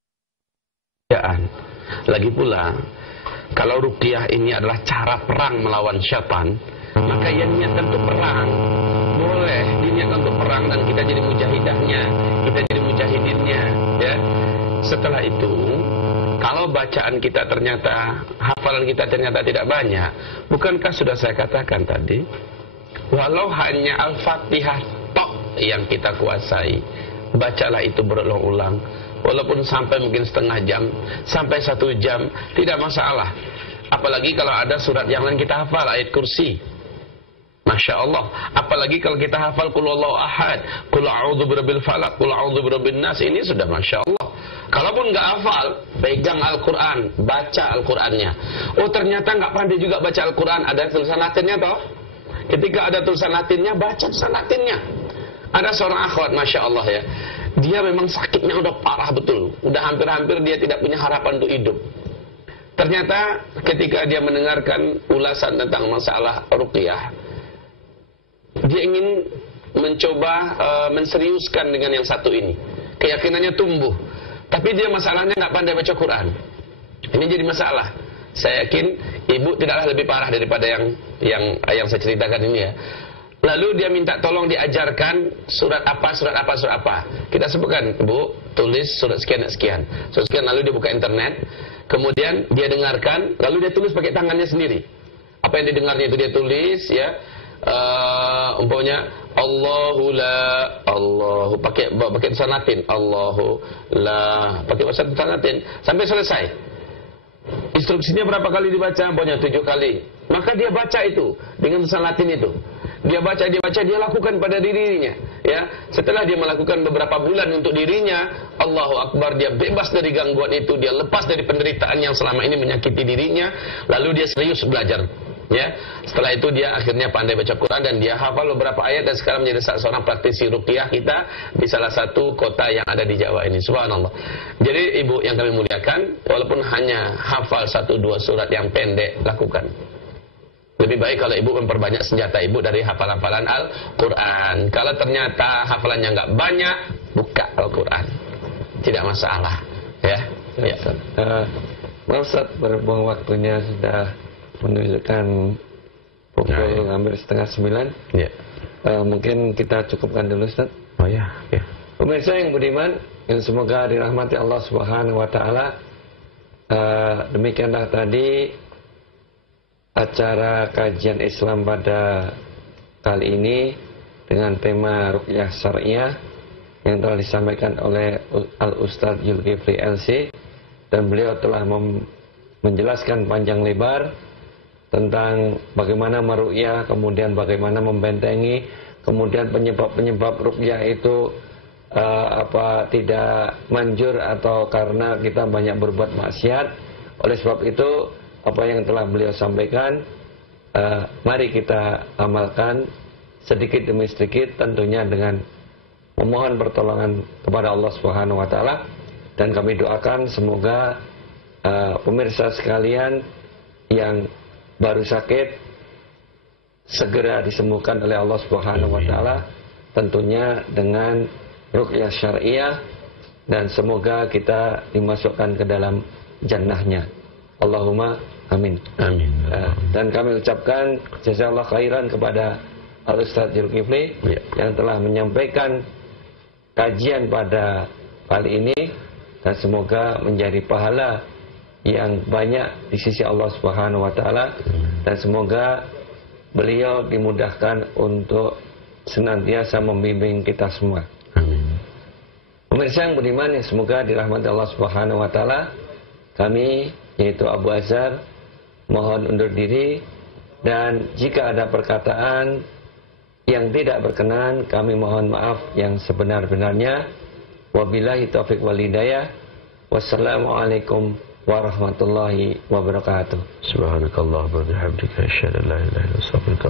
Lagi pula, kalau ruqyah ini adalah cara perang melawan syaitan, maka yang niatkan untuk perang boleh diniatkan untuk perang dan kita jadi mujahidahnya, kita jadi mujahidinnya, ya. Setelah itu, kalau bacaan kita ternyata, hafalan kita ternyata tidak banyak, bukankah sudah saya katakan tadi, walau hanya Al-Fatihah tok yang kita kuasai, bacalah itu berulang-ulang, walaupun sampai mungkin setengah jam, sampai 1 jam, tidak masalah. Apalagi kalau ada surat yang lain kita hafal, ayat kursi, Masya Allah. Apalagi kalau kita hafal Qul Huwallahu Ahad, Qul A'udzu Birabbil Falaq, Qul A'udzu Birabbin Nas, ini sudah Masya Allah. Kalaupun nggak hafal, pegang Al-Quran, baca Al-Qurannya. Oh, ternyata nggak pandai juga baca Al-Quran, ada tulisan Latinnya toh? Ketika ada tulisan Latinnya, baca tulisan Latinnya. Ada seorang akhwat, Masya Allah ya, dia memang sakitnya udah parah betul, udah hampir-hampir dia tidak punya harapan untuk hidup. Ternyata ketika dia mendengarkan ulasan tentang masalah ruqyah, dia ingin mencoba menseriuskan dengan yang satu ini. Keyakinannya tumbuh, tapi dia masalahnya nggak pandai baca Quran. Ini jadi masalah. Saya yakin ibu tidaklah lebih parah daripada yang saya ceritakan ini ya. Lalu dia minta tolong diajarkan surat apa. Kita sebutkan, Bu, tulis surat sekian. Surat sekian, lalu dia buka internet, kemudian dia dengarkan, lalu dia tulis pakai tangannya sendiri. Apa yang didengarnya itu dia tulis ya. Umpamanya Allahu pakai tulisan Latin, Allahu la, pakai tulisan Latin sampai selesai. Instruksinya berapa kali dibaca? Banyak 7 kali. Maka dia baca itu dengan tulisan Latin itu. Dia baca, dia lakukan pada dirinya. Ya, setelah dia melakukan beberapa bulan untuk dirinya, Allahu Akbar, dia bebas dari gangguan itu, dia lepas dari penderitaan yang selama ini menyakiti dirinya, lalu dia serius belajar. Ya, setelah itu dia akhirnya pandai baca Quran dan dia hafal beberapa ayat dan sekarang menjadi seorang praktisi ruqyah kita di salah satu kota yang ada di Jawa ini. Subhanallah. Jadi ibu yang kami muliakan, walaupun hanya hafal 1-2 surat yang pendek, lakukan. Lebih baik kalau ibu memperbanyak senjata ibu dari hafalan-hafalan Al-Quran. Kalau ternyata hafalannya nggak banyak, buka Al-Quran, tidak masalah. Ya. Ustaz, berhubung waktunya sudah menunjukkan pukul hampir 8:30. Ya. Mungkin kita cukupkan dulu, Ustaz. Oh ya, ya. Pemirsa yang budiman, yang semoga dirahmati Allah Subhanahu wa taala. Demikianlah tadi acara kajian Islam pada kali ini dengan tema ruqyah syariah yang telah disampaikan oleh Al-Ustadz Zulkifli LC, dan beliau telah menjelaskan panjang lebar tentang bagaimana meruqyah, kemudian bagaimana membentengi, kemudian penyebab-penyebab ruqyah itu tidak manjur atau karena kita banyak berbuat maksiat. Oleh sebab itu, apa yang telah beliau sampaikan, mari kita amalkan sedikit demi sedikit, tentunya dengan memohon pertolongan kepada Allah Subhanahu wa taala. Dan kami doakan semoga pemirsa sekalian yang baru sakit segera disembuhkan oleh Allah Subhanahu wa taala, tentunya dengan ruqyah syariah, dan semoga kita dimasukkan ke dalam jannahnya. Allahumma amin. Amin. Dan kami ucapkan jazakallahu khairan kepada Al-Ustadz Zulkifli yang telah menyampaikan kajian pada kali ini, dan semoga menjadi pahala yang banyak di sisi Allah Subhanahu wa taala, dan semoga beliau dimudahkan untuk senantiasa membimbing kita semua. Pemirsa yang budiman, semoga dirahmati Allah Subhanahu wa taala. Kami, yaitu Abu Azhar, mohon undur diri, dan jika ada perkataan yang tidak berkenan, kami mohon maaf yang sebenar-benarnya. Wabillahi taufiq wal hidayah. Wassalamualaikum warahmatullahi wabarakatuh. Subhanakallah wa bihamdika asyhadu an la ilaha illa anta astaghfiruka